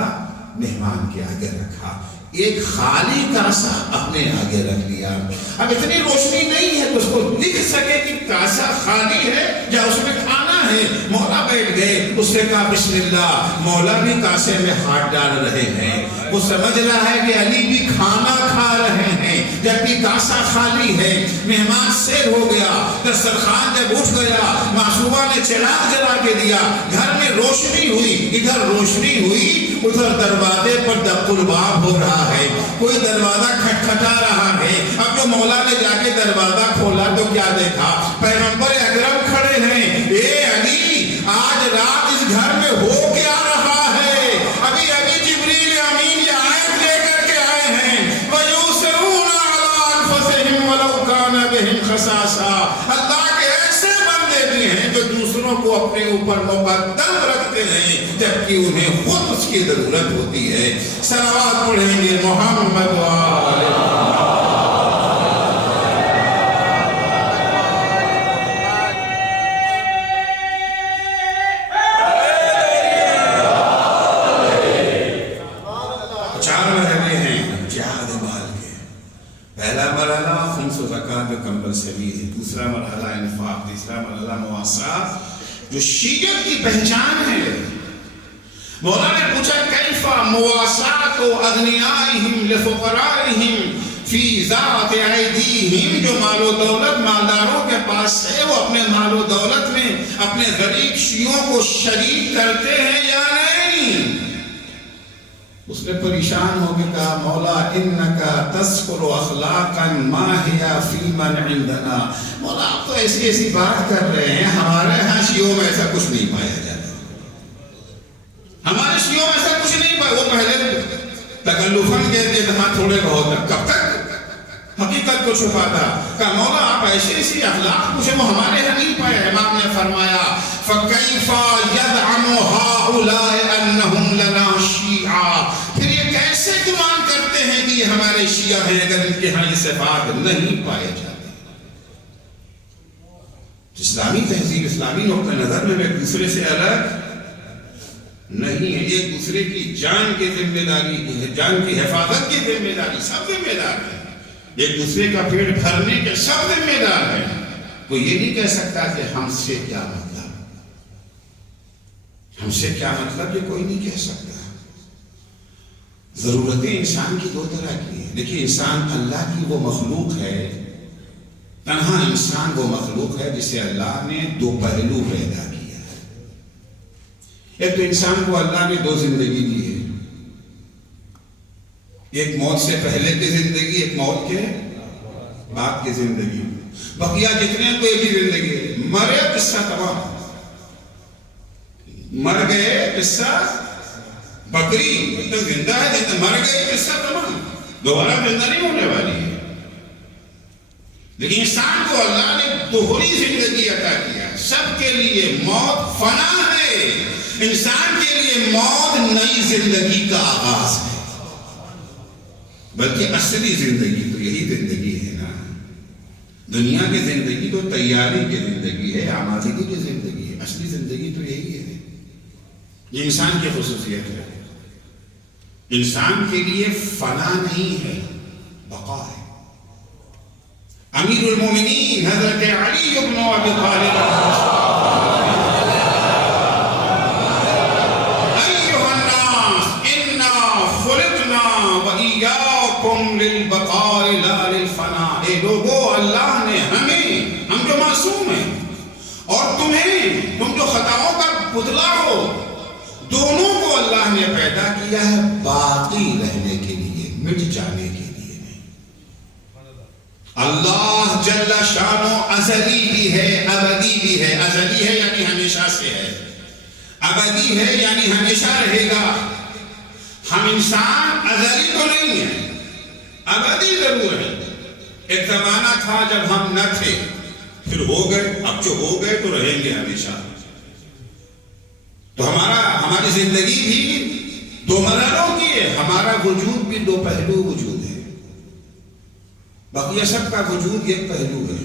مہمان کے آگے رکھا، ایک خالی کاسا اپنے آگے رکھ لیا۔ اب اتنی روشنی نہیں ہے تو اس کو دکھ سکے کہ کاسا خالی ہے یا اس میں کھانا ہے۔ مولا بیٹھ گئے، اس نے کہا بسم اللہ۔ مولا بھی کاسے میں ہاتھ ڈال رہے ہیں، وہ سمجھ رہا ہے کہ علی بھی کھانا کھا رہے ہیں جبکہ کاسا خالی ہے۔ مہمان سیر ہو گیا، دسترخوان جب اٹھ گیا، معصومہ نے چراغ جلا کے دیا، گھر میں روشنی ہوئی، ادھر روشنی ہوئی، ادھر دروازے پر دق الباب ہو رہا ہے، کوئی دروازہ کھٹکھٹا رہا ہے۔ اب جو مولا نے جا کے دروازہ کھولا تو کیا دیکھا؟ پیغمبر اکرم کھڑے ہیں۔ اے علی، آج رات اس گھر میں ہو کیا رہا ہے؟ ابھی جبریل امین یہ آیت لے کر کے آئے ہیں، وَيُؤْثِرُونَ عَلَىٰ أَنفُسِهِمْ وَلَوْ كَانَ بِهِمْ خَصَاصَةٌ۔ اللہ کے ایسے بندے بھی ہیں جو دوسروں کو اپنے اوپر مقدم رکھتے ہیں جبکہ انہیں خود اس کی ضرورت ہوتی ہے۔ صلوات پڑھیں گے محمد وآلہ محمد۔ کمپلسری ہے، دوسرا مرحلہ انفاق، تیسرا مرحلہ مواسات جو شیعت کی پہچان ہے۔ مولا نے پوچھا کیفا مواسات اغنیائہم لفقرائہم فی ذات ایدیہم، جو مال و دولت مالداروں کے پاس ہے وہ اپنے مال و دولت میں اپنے غریب شیعوں کو شریک کرتے ہیں یا نہیں؟ اس نے پریشان ہو کے کہا مولا انکا تذکر اخلاقا ما ہی فی من عندنا۔ مولا آپ تو ایسی بات کر رہے ہیں، ہمارے ہاں شیعوں میں ایسا کچھ نہیں پایا جاتا، ہمارے شیعوں میں ایسا کچھ نہیں پایا۔ وہ پہلے تکلفاً کہتے تھے ہاں تھوڑے بہت، تب تک حقیقت کو چھپاتا۔ کہا مولا آپ ایسی اخلاق مجھے وہ ہمارے ہاں نہیں پایا۔ امام نے فرمایا فَكَيْفَ يَدْعَمُ هَؤُلَاءِ أَنَّهُمْ لَنَا شِيعَةٌ، پھر یہ کیسے گمان کرتے ہیں کہ یہ ہمارے شیعہ ہیں اگر ان کے ہاں یہ صفات نہیں پائے جاتے؟ اسلامی تہذیب، اسلامی نقطہ نظر میں ایک دوسرے سے الگ نہیں ہے، ایک دوسرے کی جان کی ذمہ داری، جان کی حفاظت کی ذمہ داری سب ذمہ دار ہے، ایک دوسرے کا پیٹ بھرنے کے سب ذمہ دار ہے۔ کوئی یہ نہیں کہہ سکتا کہ ہم سے کیا مطلب، ہم سے کیا مطلب، یہ کوئی نہیں کہہ سکتا۔ ضرورتیں انسان کی دو طرح کی ہیں. دیکھیے انسان اللہ کی وہ مخلوق ہے، تنہا انسان وہ مخلوق ہے جسے اللہ نے دو پہلو پیدا کیا ہے. ایک تو انسان کو اللہ نے دو زندگی دی ہے، ایک موت سے پہلے کی زندگی، ایک موت کے بعد کی زندگی. بقیہ جتنے کو ایک ہی زندگی ہے. مرے قصہ تمام، مر گئے قصہ بکری، جب تک زندہ ہے جب تک مر گئے قصہ تمام، دوبارہ زندہ نہیں ہونے والی ہے. لیکن انسان کو اللہ نے دوہری زندگی عطا کیا. سب کے لیے موت فنا ہے، انسان کے لیے موت نئی زندگی کا آغاز ہے. بلکہ اصلی زندگی تو یہی زندگی ہے نا. دنیا کی زندگی تو تیاری کی زندگی ہے، آمادگی کی زندگی ہے. اصلی زندگی تو یہی ہے. یہ انسان کی خصوصیت ہے. انسان کے لیے فنا نہیں ہے، بقا ہے. امیر المومنین حضرت علی بن ابی طالب ایھا الناس انا خلقنا وإیاکم للبقاء لا للفناء. اے لوگو، اللہ نے ہمیں، ہم جو معصوم ہیں، اور تمہیں، تم جو خطاؤں کا پتلا ہو، دونوں کو اللہ نے پیدا کیا ہے باقی رہنے کے لیے، مٹ جانے کے لیے نہیں. اللہ جل شانو ازلی بھی ہے، ابدی بھی ہے. ازلی ہے یعنی ہمیشہ سے ہے، ابدی ہے یعنی ہمیشہ رہے گا. ہم انسان ازلی تو نہیں ہیں، ابدی ضرور ہے. ایک زمانہ تھا جب ہم نہ تھے، پھر ہو گئے. اب جو ہو گئے تو رہیں گے ہمیشہ. تو ہماری زندگی بھی دو مرحلوں کی ہے. ہمارا وجود بھی دو پہلو وجود ہے. بقیہ سب کا وجود ایک پہلو ہے،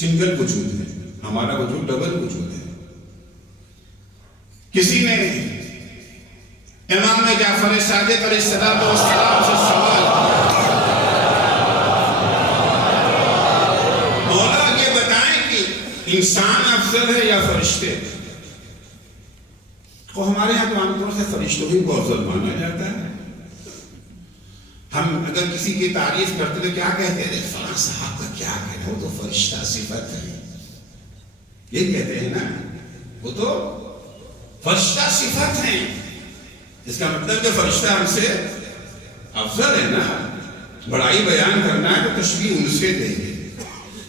سنگل وجود ہے. ہمارا وجود ڈبل وجود ہے. کسی نے امام جعفر صادق علیہ السلام سے سوال کیا، مولا یہ بتائیں کہ انسان افضل ہے یا فرشتے؟ تو ہمارے یہاں تو عام طور سے فرشتوں ہی کو افضل مانا جاتا ہے. ہم اگر کسی کی تعریف کرتے تو کیا کہتے ہیں؟ فلاں صاحب کا کیا کہنا، وہ تو فرشتہ صفت ہے. یہ کہتے ہیں نا، وہ تو فرشتہ صفت ہیں. اس کا مطلب کہ فرشتہ ہم سے افضل ہے نا. بڑائی بیان کرنا ہے تو تشبیہ ان سے دیں گے.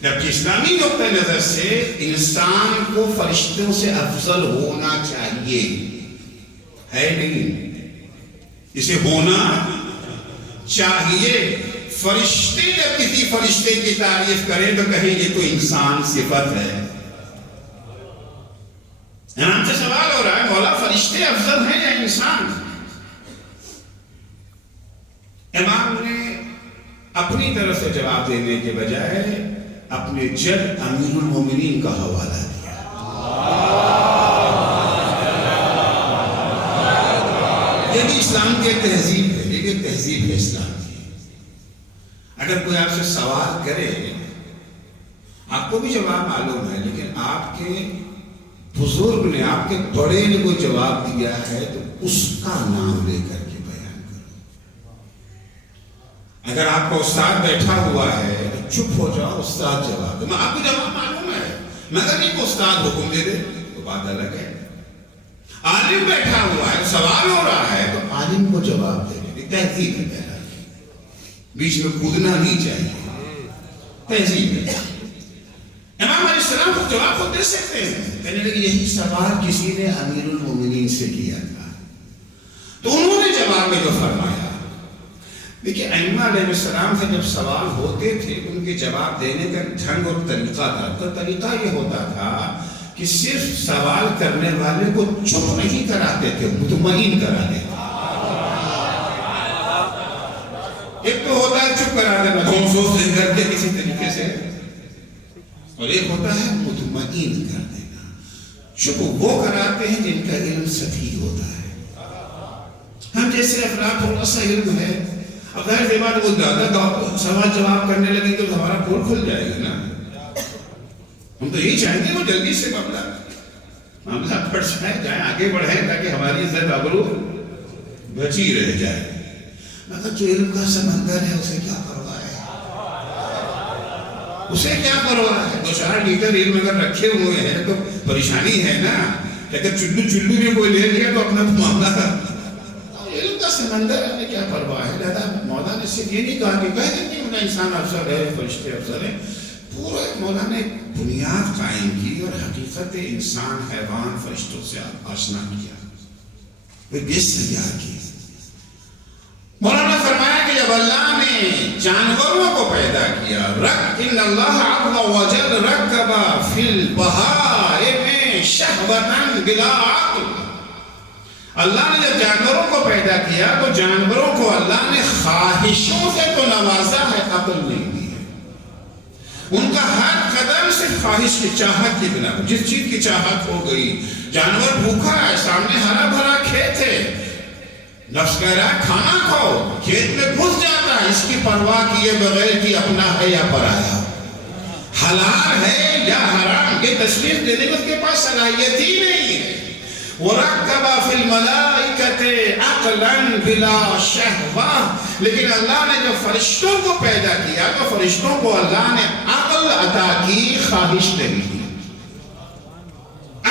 جبکہ اسلامی نقطہ نظر سے انسان کو فرشتوں سے افضل ہونا چاہیے، ہے نہیں، اسے ہونا چاہیے. فرشتے جب کسی فرشتے کی تعریف کریں تو کہیں یہ تو انسان صفت ہے. ہم سے سوال ہو رہا ہے مولا فرشتے افضل ہیں یا انسان؟ امام نے اپنی طرف سے جواب دینے کے بجائے اپنے جد امیر المومنین کا حوالہ دیا. یہ بھی اسلام کی تہذیب ہے، یہ بھی تہذیب ہے اسلام کی. اگر کوئی آپ سے سوال کرے، آپ کو بھی جواب معلوم ہے، لیکن آپ کے بزرگ نے، آپ کے بڑے نے کوئی جواب دیا ہے تو اس کا نام لے کر کے بیان کرو. اگر آپ کا استاد بیٹھا ہوا ہے تو چپ ہو جاؤ، استاد جواب دے. آپ کو جواب معلوم ہے مگر نہیں کو استاد حکم دے دے تو بات الگ ہے. عالم بیٹھا ہوا ہے، سوال ہو رہا ہے تو عالم کو جواب دے دے. تہذیب ہے، بیچ میں کودنا نہیں چاہیے، تہذیب ہے. امام علیہ السلام کو جواب خود دے سکتے ہیں. کہنے لگے یہی سوال کسی نے امیر المومنین سے کیا تھا تو انہوں نے جواب میں جو فرمایا. دیکھیے ائمہ علیہ السلام سے جب سوال ہوتے تھے ان کے جواب دینے کا ڈھنگ اور طریقہ تھا. تو طریقہ یہ ہوتا تھا کہ صرف سوال کرنے والے کو چپ نہیں کراتے تھے، مطمئن کرا دیتے. ایک تو ہوتا ہے چپ کرا دینا سوچ سے کر کے کسی طریقے سے، اور ایک ہوتا ہے مطمئن کر دینا. چپ وہ کراتے ہیں جن کا علم صحیح ہوتا ہے. ہم جیسے افراد تھوڑا سا علم ہے، اب ظاہر سی بات وہ زیادہ سوال جواب کرنے لگیں تو ہمارا پول کھل جائے گا نا. ہم تو یہی چاہیں گے وہ جلدی سے معاملہ پڑ جائے آگے بڑھیں تاکہ ہماری عزت آبرو بچی رہ جائے. مگر جو علم کا سمندر ہے اسے کیا پرواہ ہے؟ اسے کیا پرواہ ہے؟ 2-4 لیٹر علم اگر رکھے ہوئے ہیں تو پریشانی ہے نا. اگر چلو بھی کوئی لے لیا تو اپنا معاملہ کر. علم کا سمندر ہے, کیا پرواہ ہے؟ لہذا مولا نے صرف یہ نہیں کہا کہ کہہ دیں کہ انسان افسر ہے, فرشتے افسر ہیں. پورا مولا نے بنیاد قائم کی اور حقیقت انسان, حیوان, فرشتوں سے آشنا کیا, بیس تیار کی. مولا نے فرمایا کہ جب اللہ نے جانوروں کو پیدا کیا, ان اللہ عز و جل رکب فی البہائم شہوۃ بلا عقل, اللہ نے جب جانوروں کو پیدا کیا تو جانوروں کو اللہ نے خواہشوں سے تو نوازا ہے, عقل نہیں دی ہے. ان کا ہر قدم صرف خواہش کی چاہت کی بنا پر, جس چیز کی چاہت ہو گئی. جانور بھوکا ہے, سامنے ہرا بھرا کھیت ہے, نفس کہہ رہا ہے کھانا کھاؤ, کھیت میں گھس جاتا ہے اس کی پرواہ کیے بغیر کہ اپنا ہے یا پرایا, حلال ہے یا حرام, یہ تشخیص دینے کی اس کے پاس صلاحیت ہی نہیں ہے. وَرَكَّبَ فِي الْمَلَائِكَةِ عَقْلًا بِلَا شَهْوَةٍ, لیکن اللہ نے جو فرشتوں کو پیدا کیا تو فرشتوں کو اللہ نے عقل عطا کی, خواہش نہیں دی.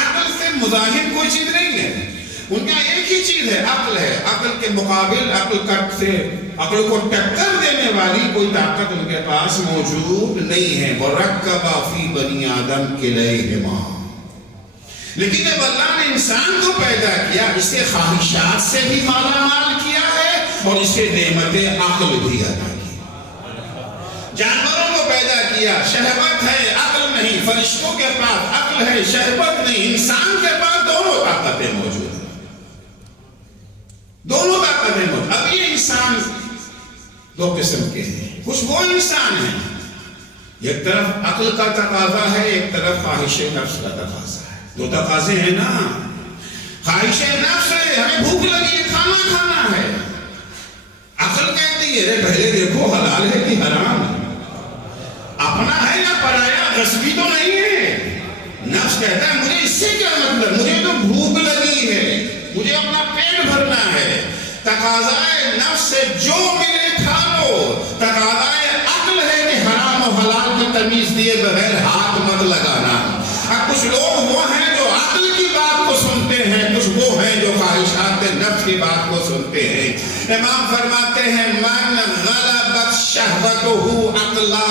عقل سے مزاحم کوئی چیز نہیں ہے, ان کا ایک ہی چیز ہے, عقل ہے. عقل کے مقابل عقل کو ٹکر دینے والی کوئی طاقت ان کے پاس موجود نہیں ہے. وَرَكَّبَ فِي بَنِي آدَمَ كِلَيْهِمَا, لیکن جب اللہ نے انسان کو پیدا کیا, اسے خواہشات سے بھی مالا مال کیا ہے اور اسے نعمت عقل بھی عطا کی. جانوروں کو پیدا کیا, شہوت ہے, عقل نہیں. فرشتوں کے پاس عقل ہے, شہوت نہیں. انسان کے پاس دونوں طاقتیں موجود ہیں, دونوں طاقتیں موجود. اب یہ انسان دو قسم کے ہیں. کچھ وہ انسان ہیں, ایک طرف عقل کا تقاضا ہے, ایک طرف خواہش نفس کا تقاضا ہے. دو تقاضے ہیں نا. خواہش نفس ہے, ہمیں بھوک لگی ہے, کھانا کھانا ہے. عقل کہتی ہے پہلے دیکھو حلال ہے کہ حرام ہے, اپنا ہے یا پرایا, غصبی تو نہیں ہے. نفس کہتا ہے مجھے اس سے کیا مطلب, مجھے تو بھوک لگی ہے, مجھے اپنا پیٹ بھرنا ہے. تقاضائے نفس سے جو ملے کھا لو. تقاضائے عقل ہے کہ حرام و حلال کی تمیز دیے بغیر ہاتھ مت لگانا. اب کچھ لوگ وہ ہیں جو عقل کی بات کو سنتے ہیں, کچھ وہ ہیں جو خواہشات نفس کی بات کو سنتے ہیں. امام فرماتے ہیں من غلبت شہوتہ عقلا,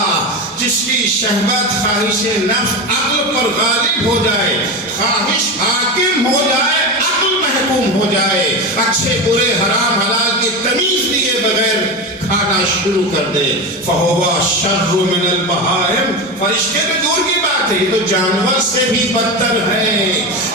جس کی شہوت خواہش نفس عقل پر غالب ہو جائے, خواہش حاکم ہو جائے, عقل محکوم ہو جائے, اچھے برے حرام حلال کی تمیز دیے بغیر کھانا شروع کر دے, فَهُوَ شَرٌّ مِنَ الْبَهَائِمِ, فرشتے تو دور کی بات ہے, یہ تو جانور سے بھی بدتر ہے.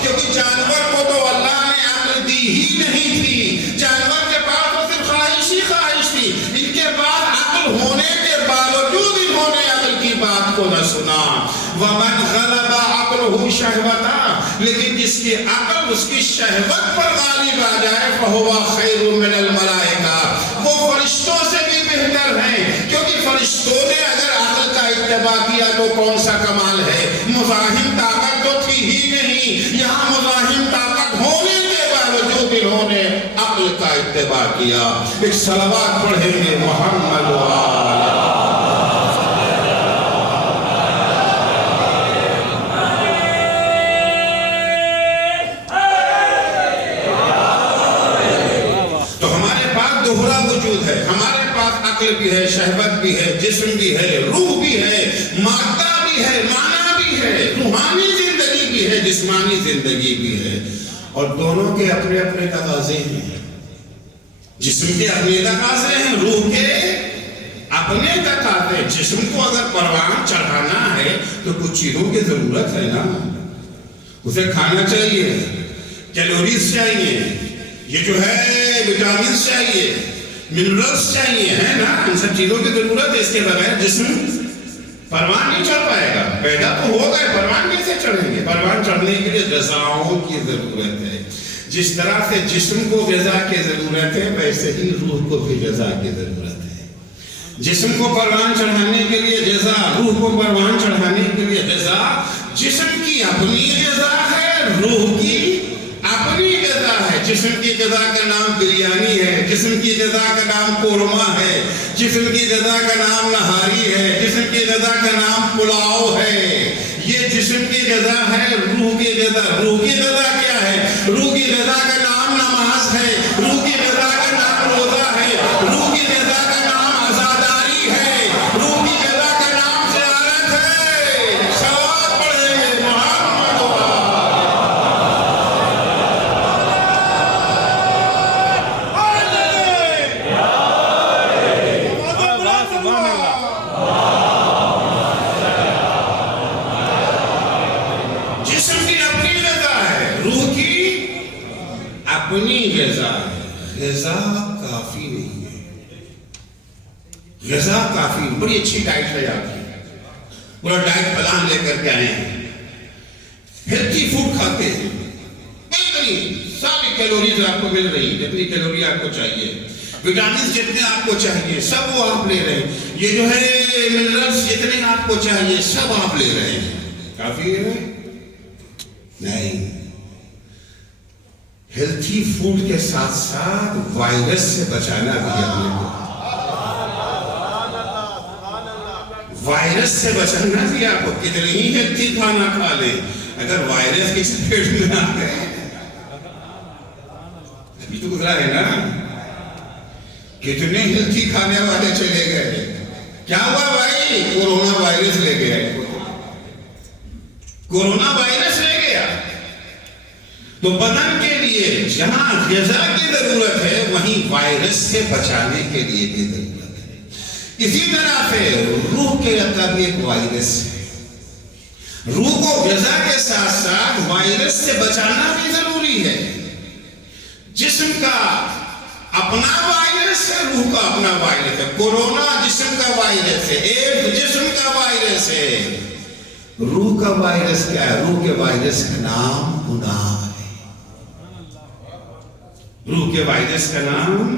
کیونکہ جانور کو تو اللہ نے عقل دی ہی نہیں تھی. جانور کے پاس تو صرف خواہش ہی خواہش تھی. ان کے پاس عقل ہونے کے باوجود انہوں نے عقل کی بات کو نہ سنا. وَمَنْ غَلَبَ عَقْلُهُ شَهْوَتًا, لیکن جس کی عقل اس کی شہوت پر غالب آ جائے, فَهُوَ خَيْرٌ مِنَ الْمَلَائِكَةِ, وہ فرشتوں سے بھی بہتر ہیں. کیونکہ فرشتوں نے اگر عقل کا اتباع کیا تو کون سا کمال ہے. مزاحم طاقت تو تھی ہی نہیں, یہاں مزاحم طاقت ہونے کے باوجود انہوں نے عقل کا اتباع کیا. ایک صلوات پڑھیں گے محمد و آلہ. دوہرا وجود ہے, ہمارے پاس عقل بھی ہے, شہوت بھی ہے, جسم بھی ہے, روح بھی ہے, مادہ بھی ہے, معنی بھی ہے, روحانی زندگی بھی ہے, جسمانی زندگی بھی ہے, اور دونوں کے اپنے اپنے تقاضے ہیں. جسم کے اپنے تقاضے ہیں, روح کے اپنے تقاضے. جسم کو اگر پروان چڑھانا ہے تو کچھ چیزوں کی ضرورت ہے نا, اسے کھانا چاہیے, کیلوریز چاہیے, یہ جو ہے وٹامنز چاہیے, منرلز چاہیے, ہے نا, ان سب چیزوں کی ضرورت ہے. اس کے بغیر جسم پروان نہیں چڑھ پائے گا. پیدا تو ہو گئے, پروان کیسے چڑھیں گے؟ پروان چڑھنے کے لیے غذاؤں کی ضرورت ہے. جس طرح سے جسم کو غذا کی ضرورت ہے, ویسے ہی روح کو بھی غذا کی ضرورت ہے. جسم کو پروان چڑھانے کے لیے غذا, روح کو پروان چڑھانے کے لیے غذا. جسم کی اپنی غذا ہے, روح کی اپنی غذا ہے. جسم کی غذا کا نام بریانی ہے, جسم کی غذا کا نام قورمہ ہے, جسم کی غذا کا نام نہاری ہے, جسم کی غذا کا نام پلاؤ ہے. یہ جسم کی غذا ہے. روح کی غذا, روح کی غذا کیا ہے؟ روح کی غذا کا نام نماز ہے, روح کی غذا کا نام روزہ ہے, روح کی غذا کا نام عزاداری ہے, روح کی غذا کا نام زیارت ہے. صلوات پڑھیں گے محمد و جسم کی اپنی غذا ہے, روح کی اپنی غذا ہے. غذا کافی نہیں ہے. غذا کافی, بڑی اچھی ڈائٹ ہے آپ کی, پورا ڈائٹ پلان لے کر کے آئے ہیں, ہیلتھی فوڈ کھاتے ہیں, بہترین ساری کیلوریز آپ کو مل رہی, جتنی کیلوری آپ کو چاہیے, وٹامنز جتنے آپ کو چاہیے سب وہ آپ لے رہے ہیں. یہ جو ہے منرلز جتنے آپ کو چاہیے سب آپ لے رہے ہیں. کافی ہے نہیں. ہیلتھی فوڈ کے ساتھ ساتھ وائرس سے بچانا بھی اپنے کو, وائرس سے بچانا بھی آپ کو. کتنے ہی ہیلتھی کھانا کھا لیں, اگر وائرس کی چپیٹ میں آ گئے, ابھی تو گزرا ہے نا, کتنے ہیلتھی کھانے والے چلے گئے, کیا ہوا بھائی؟ کورونا وائرس لے گئے, کورونا وائرس لے گیا. تو بدن کے لیے جہاں غذا کی ضرورت ہے وہیں وائرس سے بچانے کے لیے بھی ضرورت ہے. اسی طرح سے روح کے اندر ایک وائرس ہے. روح کو غذا کے ساتھ ساتھ وائرس سے بچانا بھی ضروری ہے. جسم کا اپنا وائرس ہے, روح کا اپنا وائرس ہے. کورونا جسم کا وائرس ہے, ایک جسم کا وائرس ہے. روح کا وائرس کیا ہے؟ روح کے وائرس کا نام گناہ ہے. روح کے وائرس کا نام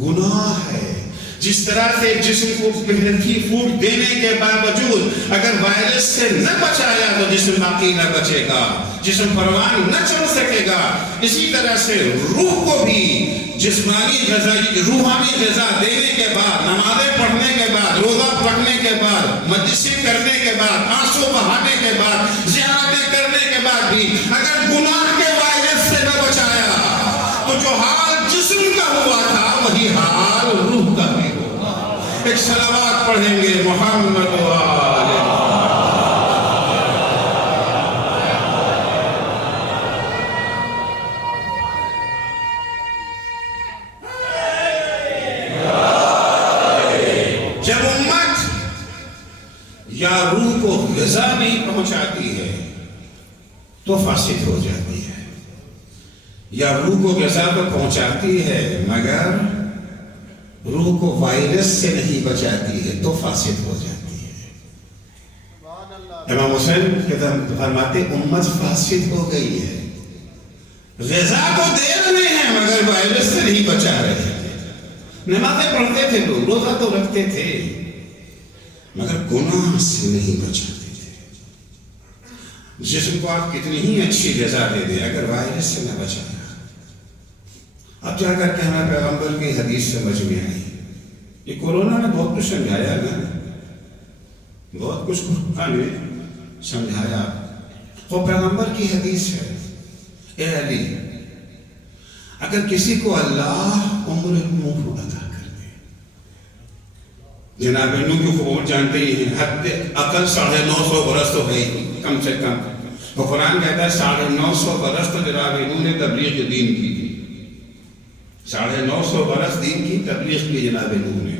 گناہ ہے. جس طرح سے جسم کو ہیلتھی فوڈ دینے کے باوجود اگر وائرس سے نہ بچایا تو جسم باقی نہ بچے گا, جسم پروان نہ چل سکے گا. اسی طرح سے روح کو بھی جسمانی غذا, روحانی غذا دینے کے بعد, نمازیں پڑھنے کے بعد, روزہ پڑھنے کے بعد, مجلسیں کرنے کے بعد, آنسو بہانے کے بعد, زیارتیں کرنے کے بعد بھی اگر گناہ کے وائرس سے نہ بچایا تو جو حال جسم کا ہوا تھا وہی حال روح کا بھی ہوگا. ایک صلوات پڑھیں گے محمد و آل جب امت یا روح کو غذا نہیں پہنچاتی ہے تو فاسد ہو جاتی ہے, یا روح کو غذا تو پہنچاتی ہے مگر روح کو وائرس سے نہیں بچاتی ہے تو فاسد ہو جاتی ہے. امام حسین فرماتے امت فاسد ہو گئی ہے, غذا کو دے رہے ہیں مگر وائرس سے نہیں بچا رہے ہیں. نمازیں پڑھتے تھے لوگ, روزہ تو رکھتے تھے مگر گناہ سے نہیں بچاتے تھے. جسم کو آپ کتنی ہی اچھی غذا دے دیں اگر وائرس سے نہ بچانا. اب جا کر کے ہمیں پیغمبر کی حدیث سمجھ میں آئی. یہ کورونا نے بہت کچھ سمجھایا نا, بہت کچھ قرآن نے سمجھایا. وہ پیغمبر کی حدیث ہے, اے علی اگر کسی کو اللہ عمر نوح عطا کر دے, جناب نوح کی خبر جانتے ہی ہیں, حد عقل 950 برس تو ہے کم سے کم. تو قرآن کہتا ہے 950 برس تو جناب نوح نے تبلیغ دین کی تھی. 950 برس دین کی تبلیغ کی جناب نوح نے.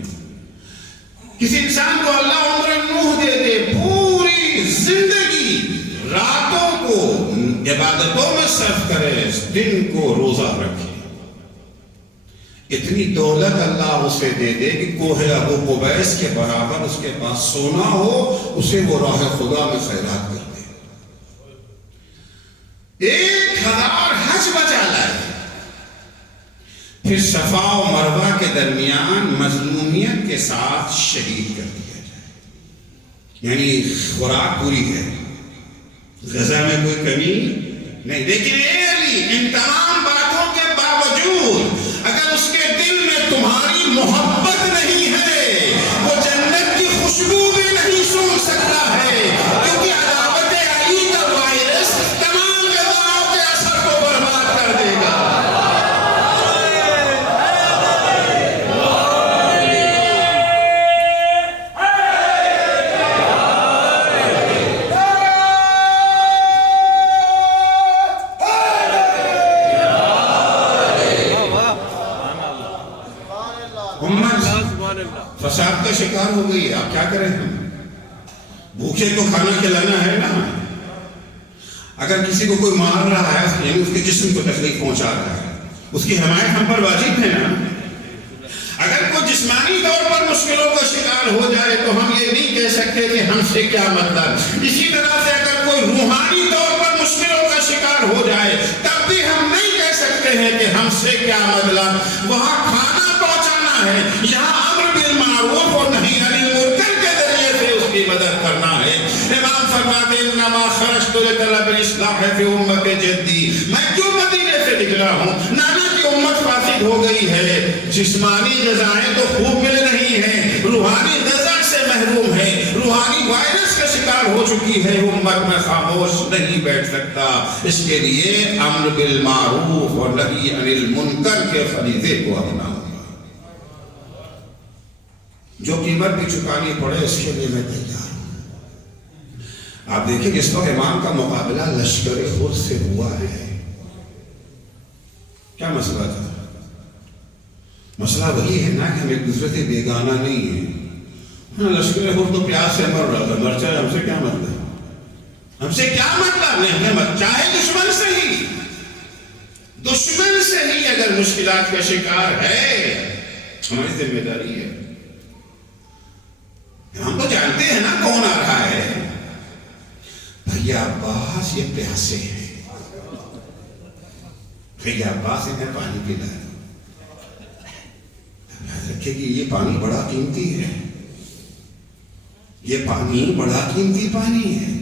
کسی انسان کو اللہ عمر نوح دے دے, پوری زندگی راتوں کو عبادتوں میں صرف کرے, دن کو روزہ رکھے, اتنی دولت اللہ اسے دے دے کہ کوہ ابو قبیس کے برابر اس کے پاس سونا ہو, اسے وہ راہ خدا میں خیرات کر دے. 1000 حج بچا لائے, پھر صفا و مروہ کے درمیان مظلومیت کے ساتھ شہید کر دیا جائے. یعنی خوراک پوری ہے, غذا میں کوئی کمی نہیں، لیکن اے علی، ان تمام باتوں کے باوجود اگر اس کے دل میں تمہاری محبت نہیں ہے، وہ جنت کی خوشبو بھی نہیں سونگھ سکتا ہے، کیونکہ عداوت علی کا وائرس تمام غذاؤں کے اثر کو برباد کر دے گا۔ فساد کا شکار ہو گئی ہے، آپ کیا کریں؟ ہم بھوکے کو کھانا کھلانا ہے نا۔ اگر کسی کو کوئی مار رہا ہے، یعنی اس کے جسم کو تکلیف پہنچا رہا ہے، اس کی حمایت ہم پر واجب ہے نا۔ اگر کوئی جسمانی طور پر مشکلوں کا شکار ہو جائے تو ہم یہ نہیں کہہ سکتے کہ ہم سے کیا مطلب۔ اسی طرح سے اگر کوئی روحانی طور پر مشکلوں کا شکار ہو جائے تب بھی ہم نہیں کہہ سکتے ہیں کہ ہم سے کیا مطلب۔ وہاں کھانا پہنچانا ہے، یہاں امر بالمعروف اور نہی عن المنکر کے ذریعے سے اس کی مدد کرنا ہے۔ امام فرماتے ہیں انما خرجت لطلب الاصلاح فی امت جدی، میں کیوں مدینے سے نکلا ہوں؟ نانا کی امت فاسد ہو گئی ہے، جسمانی غذائیں تو خوب مل رہی ہیں، روحانی غذا سے محروم ہے، روحانی وائرس کا شکار ہو چکی ہے، امت میں خاموش نہیں بیٹھ سکتا۔ اس کے لیے امر بالمعروف اور نہی عن المنکر کے فریضے کو اپناؤں، جو قیمت بھی چکانی پڑے اس کے لیے میں تیار ہوں۔ آپ دیکھیں کہ اس وقت امام کا مقابلہ لشکر خود سے ہوا ہے۔ کیا مسئلہ تھا؟ مسئلہ وہی ہے نا کہ ہم ایک دوسرے سے بیگانہ نہیں ہیں۔ ہاں، لشکر خود تو پیاس سے مر رہا تھا، مر جائے، ہم سے کیا مطلب؟ ہم سے کیا مطلب؟ نہیں، ہمیں چاہے دشمن سے ہی، دشمن سے ہی اگر مشکلات کا شکار ہے، ہماری ذمہ داری ہے۔ ہم تو جانتے ہیں نا کون آ رہا ہے۔ بھیا عباس یہ پیاسے ہیں، بھیا عباس انہیں پانی پلا دو۔ یاد رکھے کہ یہ پانی بڑا قیمتی ہے، یہ پانی بڑا قیمتی پانی ہے۔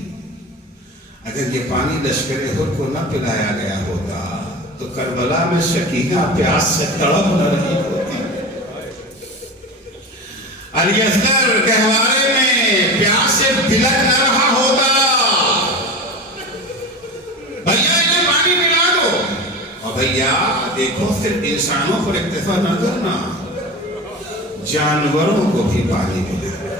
اگر یہ پانی لشکر حر کو نہ پلایا گیا ہوتا تو کربلا میں شکینہ پیاس سے تڑپ نہ رہی ہوتی، علی اصغر گہوارے میں پیاس سے بلک نہ رہا ہوتا۔ بھیا انہیں پانی پلا دو۔ اور بھیا دیکھو، صرف انسانوں پر اکتفا نہ کرنا، جانوروں کو بھی پانی پلانا۔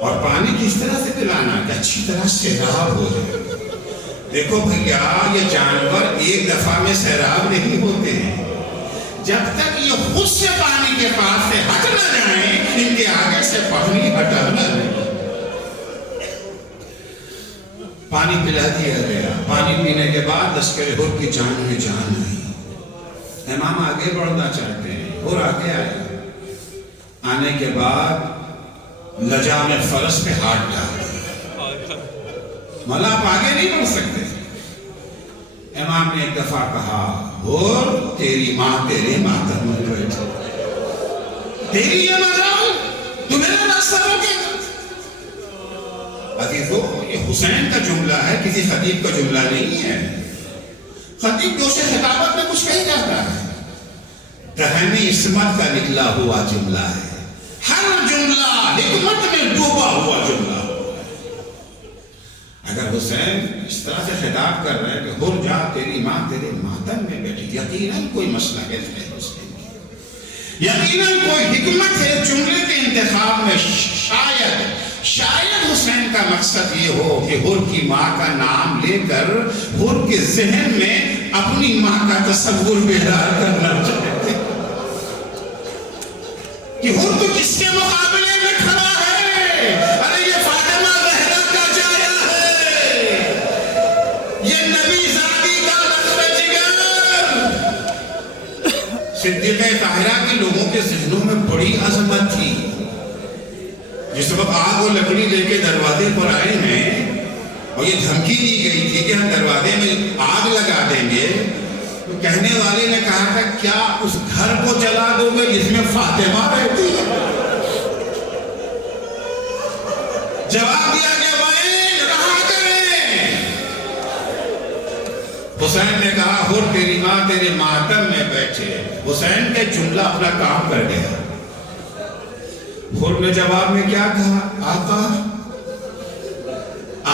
اور پانی کس طرح سے پلانا کہ اچھی طرح سیراب ہو جائے۔ دیکھو بھیا، یہ جانور ایک دفعہ میں سیراب نہیں ہوتے ہیں، جب تک یہ خود سے پانی کے پاس سے ہٹ نہ جائیں، ان کے آگے سے پانی ہٹانا نہیں۔ پانی پلا دیا گیا، پانی پینے کے بعد لشکر حر کی جان میں جان آئی۔ امام آگے بڑھنا چاہتے ہیں، اور آگے آئے، آنے کے بعد لجا میں فرس پہ ہاتھ ڈال دیا۔ مولا آپ آگے نہیں بڑھ سکتے۔ امام نے ایک دفعہ کہا، اور تیری ماں تیرے ماتم میں بیٹھے، تیری یہ مجال تو میرا راستہ روکے گا۔ عزیزو، یہ حسین کا جملہ ہے، کسی خطیب کا جملہ نہیں ہے۔ خطیب جوش خطابت میں کچھ کہی جاتا ہے، دہن عصمت کا نکلا ہوا جملہ ہے، ہر جملہ حکمت میں ڈوبا ہوا جملہ۔ اگر حسین اس طرح سے خطاب کر رہے ہیں کہ حر جا، تیری ماں تیرے ماتم میں بیٹھی، یقیناً کوئی مسئلہ ہے حسین کی، یقیناً کوئی حکمت ہے جملے کے انتخاب میں۔ شاید حسین کا مقصد یہ ہو کہ حر کی ماں کا نام لے کر حر کے ذہن میں اپنی ماں کا تصور بیدار کرنا چاہتے کہ حر تو کس کے مقابلے میں کھڑا ہے؟ ارے یہ فاطمہ زہرا کا چایا ہے، یہ نبی زادی کا لخت جگر۔ صدیقہ طاہرہ کے لوگوں کے ذہنوں میں بڑی عظمت تھی۔ جس وقت آگ و لکڑی لے کے دروازے پر آئے ہیں اور یہ دھمکی دی گئی تھی کہ ہم دروازے میں آگ لگا دیں گے، تو کہنے والے نے کہا تھا کیا اس گھر کو جلا دو گے جس میں فاطمہ رہتی ہے؟ جواب دیا کہ بھائی رہا کریں، حسین نے کہا حر تیری ماں تیرے ماتم میں بیٹھے. حسین کا جملہ اپنا کام کر گیا. حر نے جواب میں کیا کہا؟ آقا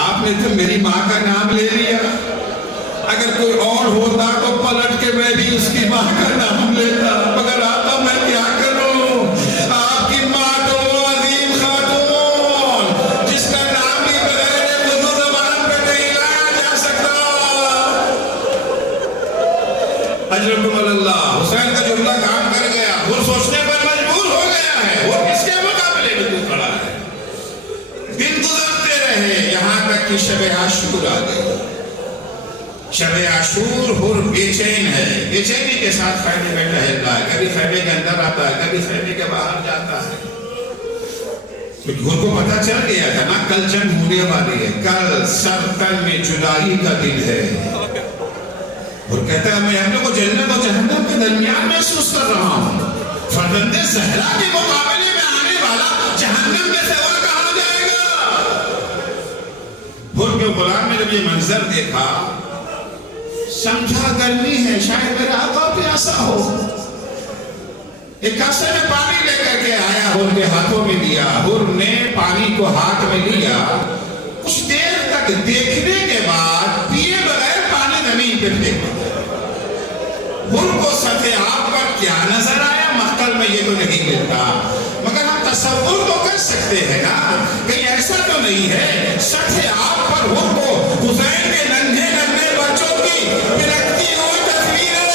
آپ نے تو میری ماں کا نام لے لیا. اگر کوئی اور ہوتا تو پلٹ کے میں بھی اس کی ماں کا نام لیتا. مگر آقا میں کیا کروں؟ آپ کی ماں تو وہ عظیم خاتون جس کا نام بھی بغیر وضو زبان پہ نہیں لایا جا سکتا. اجرکم اللہ. حسین کا جملہ کام کر گیا. وہ سوچنے پر مجبور ہو گیا ہے وہ کس کے مقابلے میں تو کھڑا ہے. دن گزرتے رہے یہاں تک کہ شب عاشور آ گئی. شب عاشور حر بے چین ہے. بے چینی کے ساتھ خیمے میں ٹہل رہا ہے. کبھی خیمے کے اندر آتا ہے کبھی خیمے کے باہر جاتا ہے. حر کو پتہ چل گیا تھا نا کل جنگ ہونے والی ہے. کل سر تن میں جدائی کا دن ہے. حر کہتا ہے میں اپنے کو جنت و جہنم کے درمیان محسوس کر رہا ہوں. فرزند زہرا کے مقابلے میں آنے والا جہنم میں سے اور کہاں جائے گا. حر کے غلام نے جب یہ منظر دیکھا سمجھا گرمی ہے شاید میرا آقا پیاسا ہو. ایک کاسے میں پانی لے کر کے آیا حر کے ہاتھوں میں دیا. حر نے پانی کو ہاتھ میں لیا. کچھ دیر تک دیکھنے کے بعد پیے بغیر پانی زمین پہ پھینک دیا. حر کو سطح آب پر کیا نظر آیا؟ مقتل میں یہ تو نہیں ملتا مگر ہم تصور تو کر سکتے ہیں نا. کہیں ایسا تو نہیں ہے سطح آب پر حر کو حسین کے ننھے ننھے بچوں کی بلکتی ہوئی تصویریں.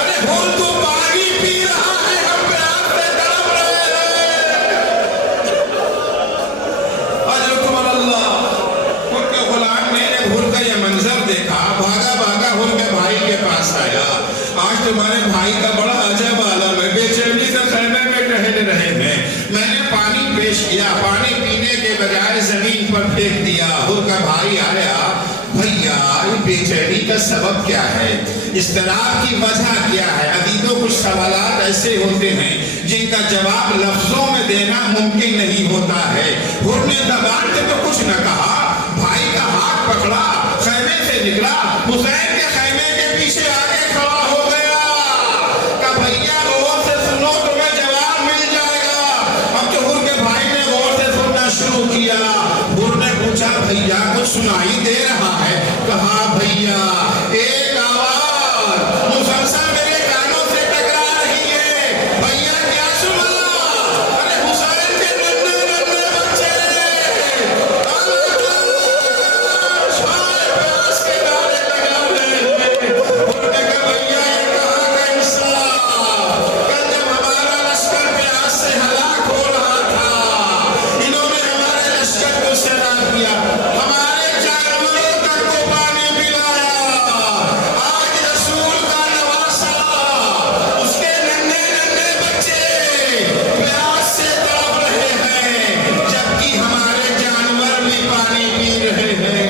ارے حر تو پانی پی رہا ہے ہم پیاس سے تڑپ رہے ہیں. اجرکم اللہ. حر کے غلام نے حر کا یہ منظر دیکھا بھاگا بھاگا حر کے بھائی کے پاس آیا. آج تمہارے بھائی کا بڑا عجب عالم ہے. بے چینی سے خیمے میں ٹہل رہے ہیں. میں نے پانی پیش کیا پانی پینے کے بجائے زمین پر پھینک دیا. حر کا بھائی آیا بھیا یہ بے چینی کا سبب کیا ہے؟ اضطراب کی وجہ کیا ہے؟ عزیزوں کچھ سوالات ایسے ہوتے ہیں جن کا جواب لفظوں میں دینا ممکن نہیں ہوتا ہے. حر نے زبان سے تو کچھ نہ کہا. بھائی کا ہاتھ پکڑا خیمے سے نکلا. حسین کے خیمے کے پیچھے آگے کھڑا ہو گیا. کہا بھیا غور سے سنو تمہیں جواب مل جائے گا. اب تو حر کے بھائی نے غور سے سننا شروع کیا. حر نے پوچھا بھیا کچھ سنائی دے رہا ہے؟ کہا بھیا ایک آواز مسلسل میرے کانوں سے ٹکرا رہی ہے. بھیا کیا سنا؟ ارے حسین کے ننھے ننھے بچے پیاس کے نعرے لگا رہے ہیں. حر نے کہا بھیا یہ کہاں کا انصاف. کل جب ہمارا لشکر پیاس سے ہلاک ہو رہا تھا انہوں نے ہمارے لشکر کو سیراب کیا. ہمارے جانوروں تک کو پانی پلایا. آج رسول کا نواسا اس کے ننھے ننھے بچے پیاس سے تڑپ رہے ہیں جبکہ ہمارے جانور بھی پانی پی رہے ہیں.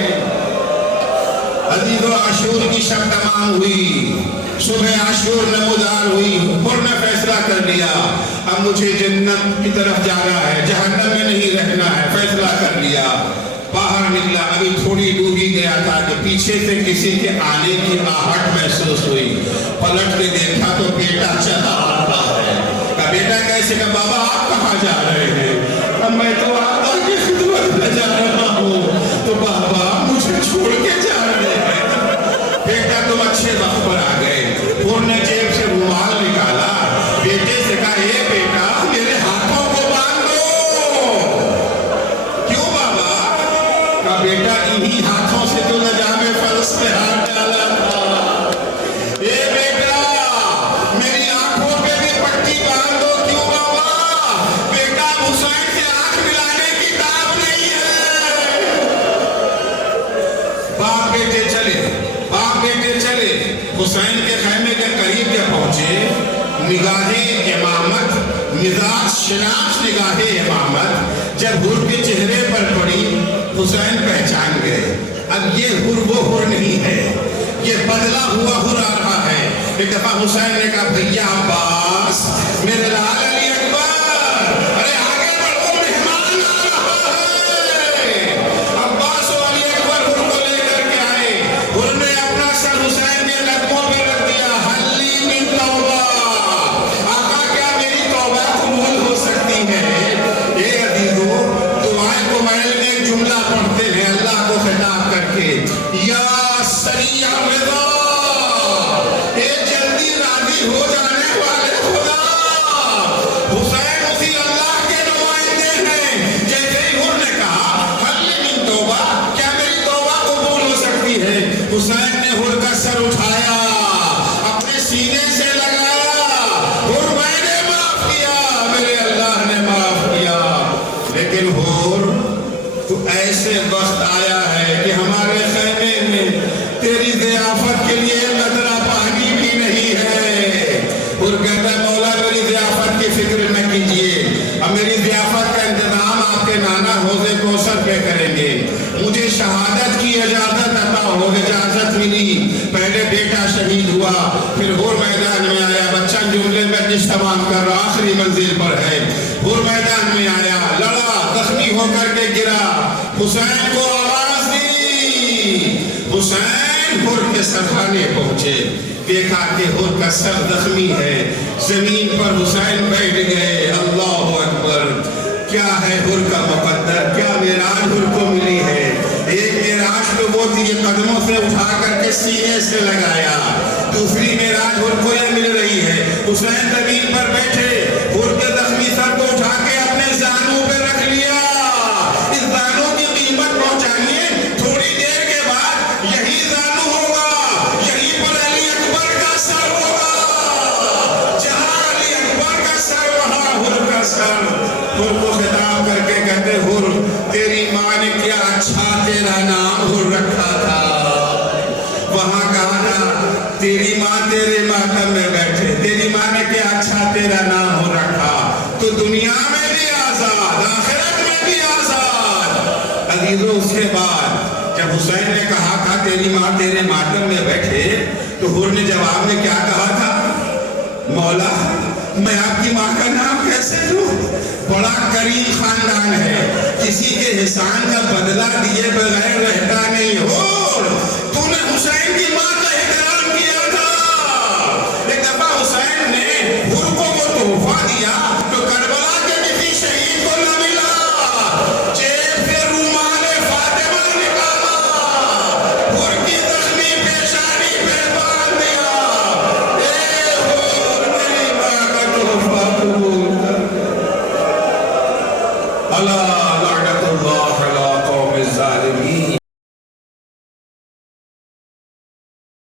عزیزو عاشور کی شب تمام ہوئی. صبح عاشور نمودار ہوئی. حر نے فیصلہ کر لیا اب مجھے جنت کی طرف جانا ہے جہنم میں نہیں رہنا ہے. فیصلہ کر لیا. باہر نکلا ابھی تھوڑی دور ہی گیا تھا کہ پیچھے سے کسی کے آنے کی آہٹ محسوس ہوئی. پلٹ کے دیکھا تو بیٹا چلا آ رہا ہے. کہا بیٹا کیسے؟ کہا بابا آپ کہاں جا رہے ہیں؟ اب میں تو آقا کی خدمت میں جا رہا ہوں. تو بابا مجھے چھوڑ کے جا رہے ہیں. بیٹا تم اچھے وقت پر آ گئے. حر نے جیب سے رومال نکالا. بیٹے سے کہا اے بیٹا میرے ہاتھوں کو باندھ دو. کیوں بابا؟ کہا بیٹا انہی ہاتھوں سے تو نجام فرض پہ ہاتھ ڈالا تھا. اے بیٹا میری آنکھوں پہ بھی پٹی باندھ دو. کیوں بابا؟ بیٹا حسین سے آنکھ ملانے کی تاب نہیں ہے. باپ بیٹے چلے. حسین کے خیمے کے قریب جب پہنچے نگاہ امامت مزاج شناخت نگاہ امامت جب حر کے چہرے پر پڑی حسین پہچان گئے. اب یہ حر وہ حر نہیں ہے. یہ بدلا ہوا حر آ رہا ہے. ایک دفعہ حسین نے کہا بھیا عباس میرے لال علی اکبر ارے آگے بڑھو مہمان آ رہا ہے. عباس و علی اکبر حر کو لے کر کے آئے. حر نے اپنا سر فکر نہ کیجیے، اب میری ضیافت کا انتظام آپ کے نانا حوض کوثر پہ کریں گے۔ مجھے شہادت کی اجازت عطا ہو، اجازت ملی، پہلے بیٹا شہید ہوا، پھر ہور میدان میں آیا، بچہ جملے مجلس تمام کر رہا، آخری منزل پر ہے، ہور میدان میں آیا، لڑا، زخمی ہو کر کے گرا، حسین کو آواز دی، حسین ہور کے سرخانے پہنچے، دیکھا کہ ہور کا سر زخمی ہے، زمین پر حسین بیٹھ گئے۔ اللہ اکبر! کیا ہے ہور کا مقدر، کیا معراج ہور کو ملی ہے۔ ایک معراج تو وہ تھی قدموں سے اٹھا کر کے سینے سے لگایا، دوسری معراج ہور کو یہ مل رہی ہے، حسین زمین پر بیٹھے، ہور کے زخمی سر کو اٹھا کے اپنے زانوں پہ رکھ لیا۔ اس زانوں کی قیمت پہنچانیے، تھوڑی دیر کے بعد یہی زانو ہوگا، یہی پر علی اکبر کا سر ہوگا، جہاں علی اکبر کا سر وہاں ہور کا سر۔ ہور کو خطاب کر کے کہتے، ہور تیری ماں نے کیا اچھا تیرا نام ہور رکھا تھا، وہاں کہا تھا تیری ماں تیرے ماتم میں بیٹھے، تیری ماں نے کیا اچھا تیرا نام ہور رکھا، تو دنیا میں بھی آزاد، آخرت میں بھی آزاد۔ عزیزو، اس کے بعد جب حسین نے کہا تھا تیری ماں تیرے ماتم میں بیٹھے، تو ہور نے جواب میں کیا کہا تھا؟ مولا میں آپ کی ماں کا نام کیسے لوں؟ بڑا کریم خاندان ہے، کسی کے احسان کا بدلہ دیے بغیر رہتا نہیں۔ ہور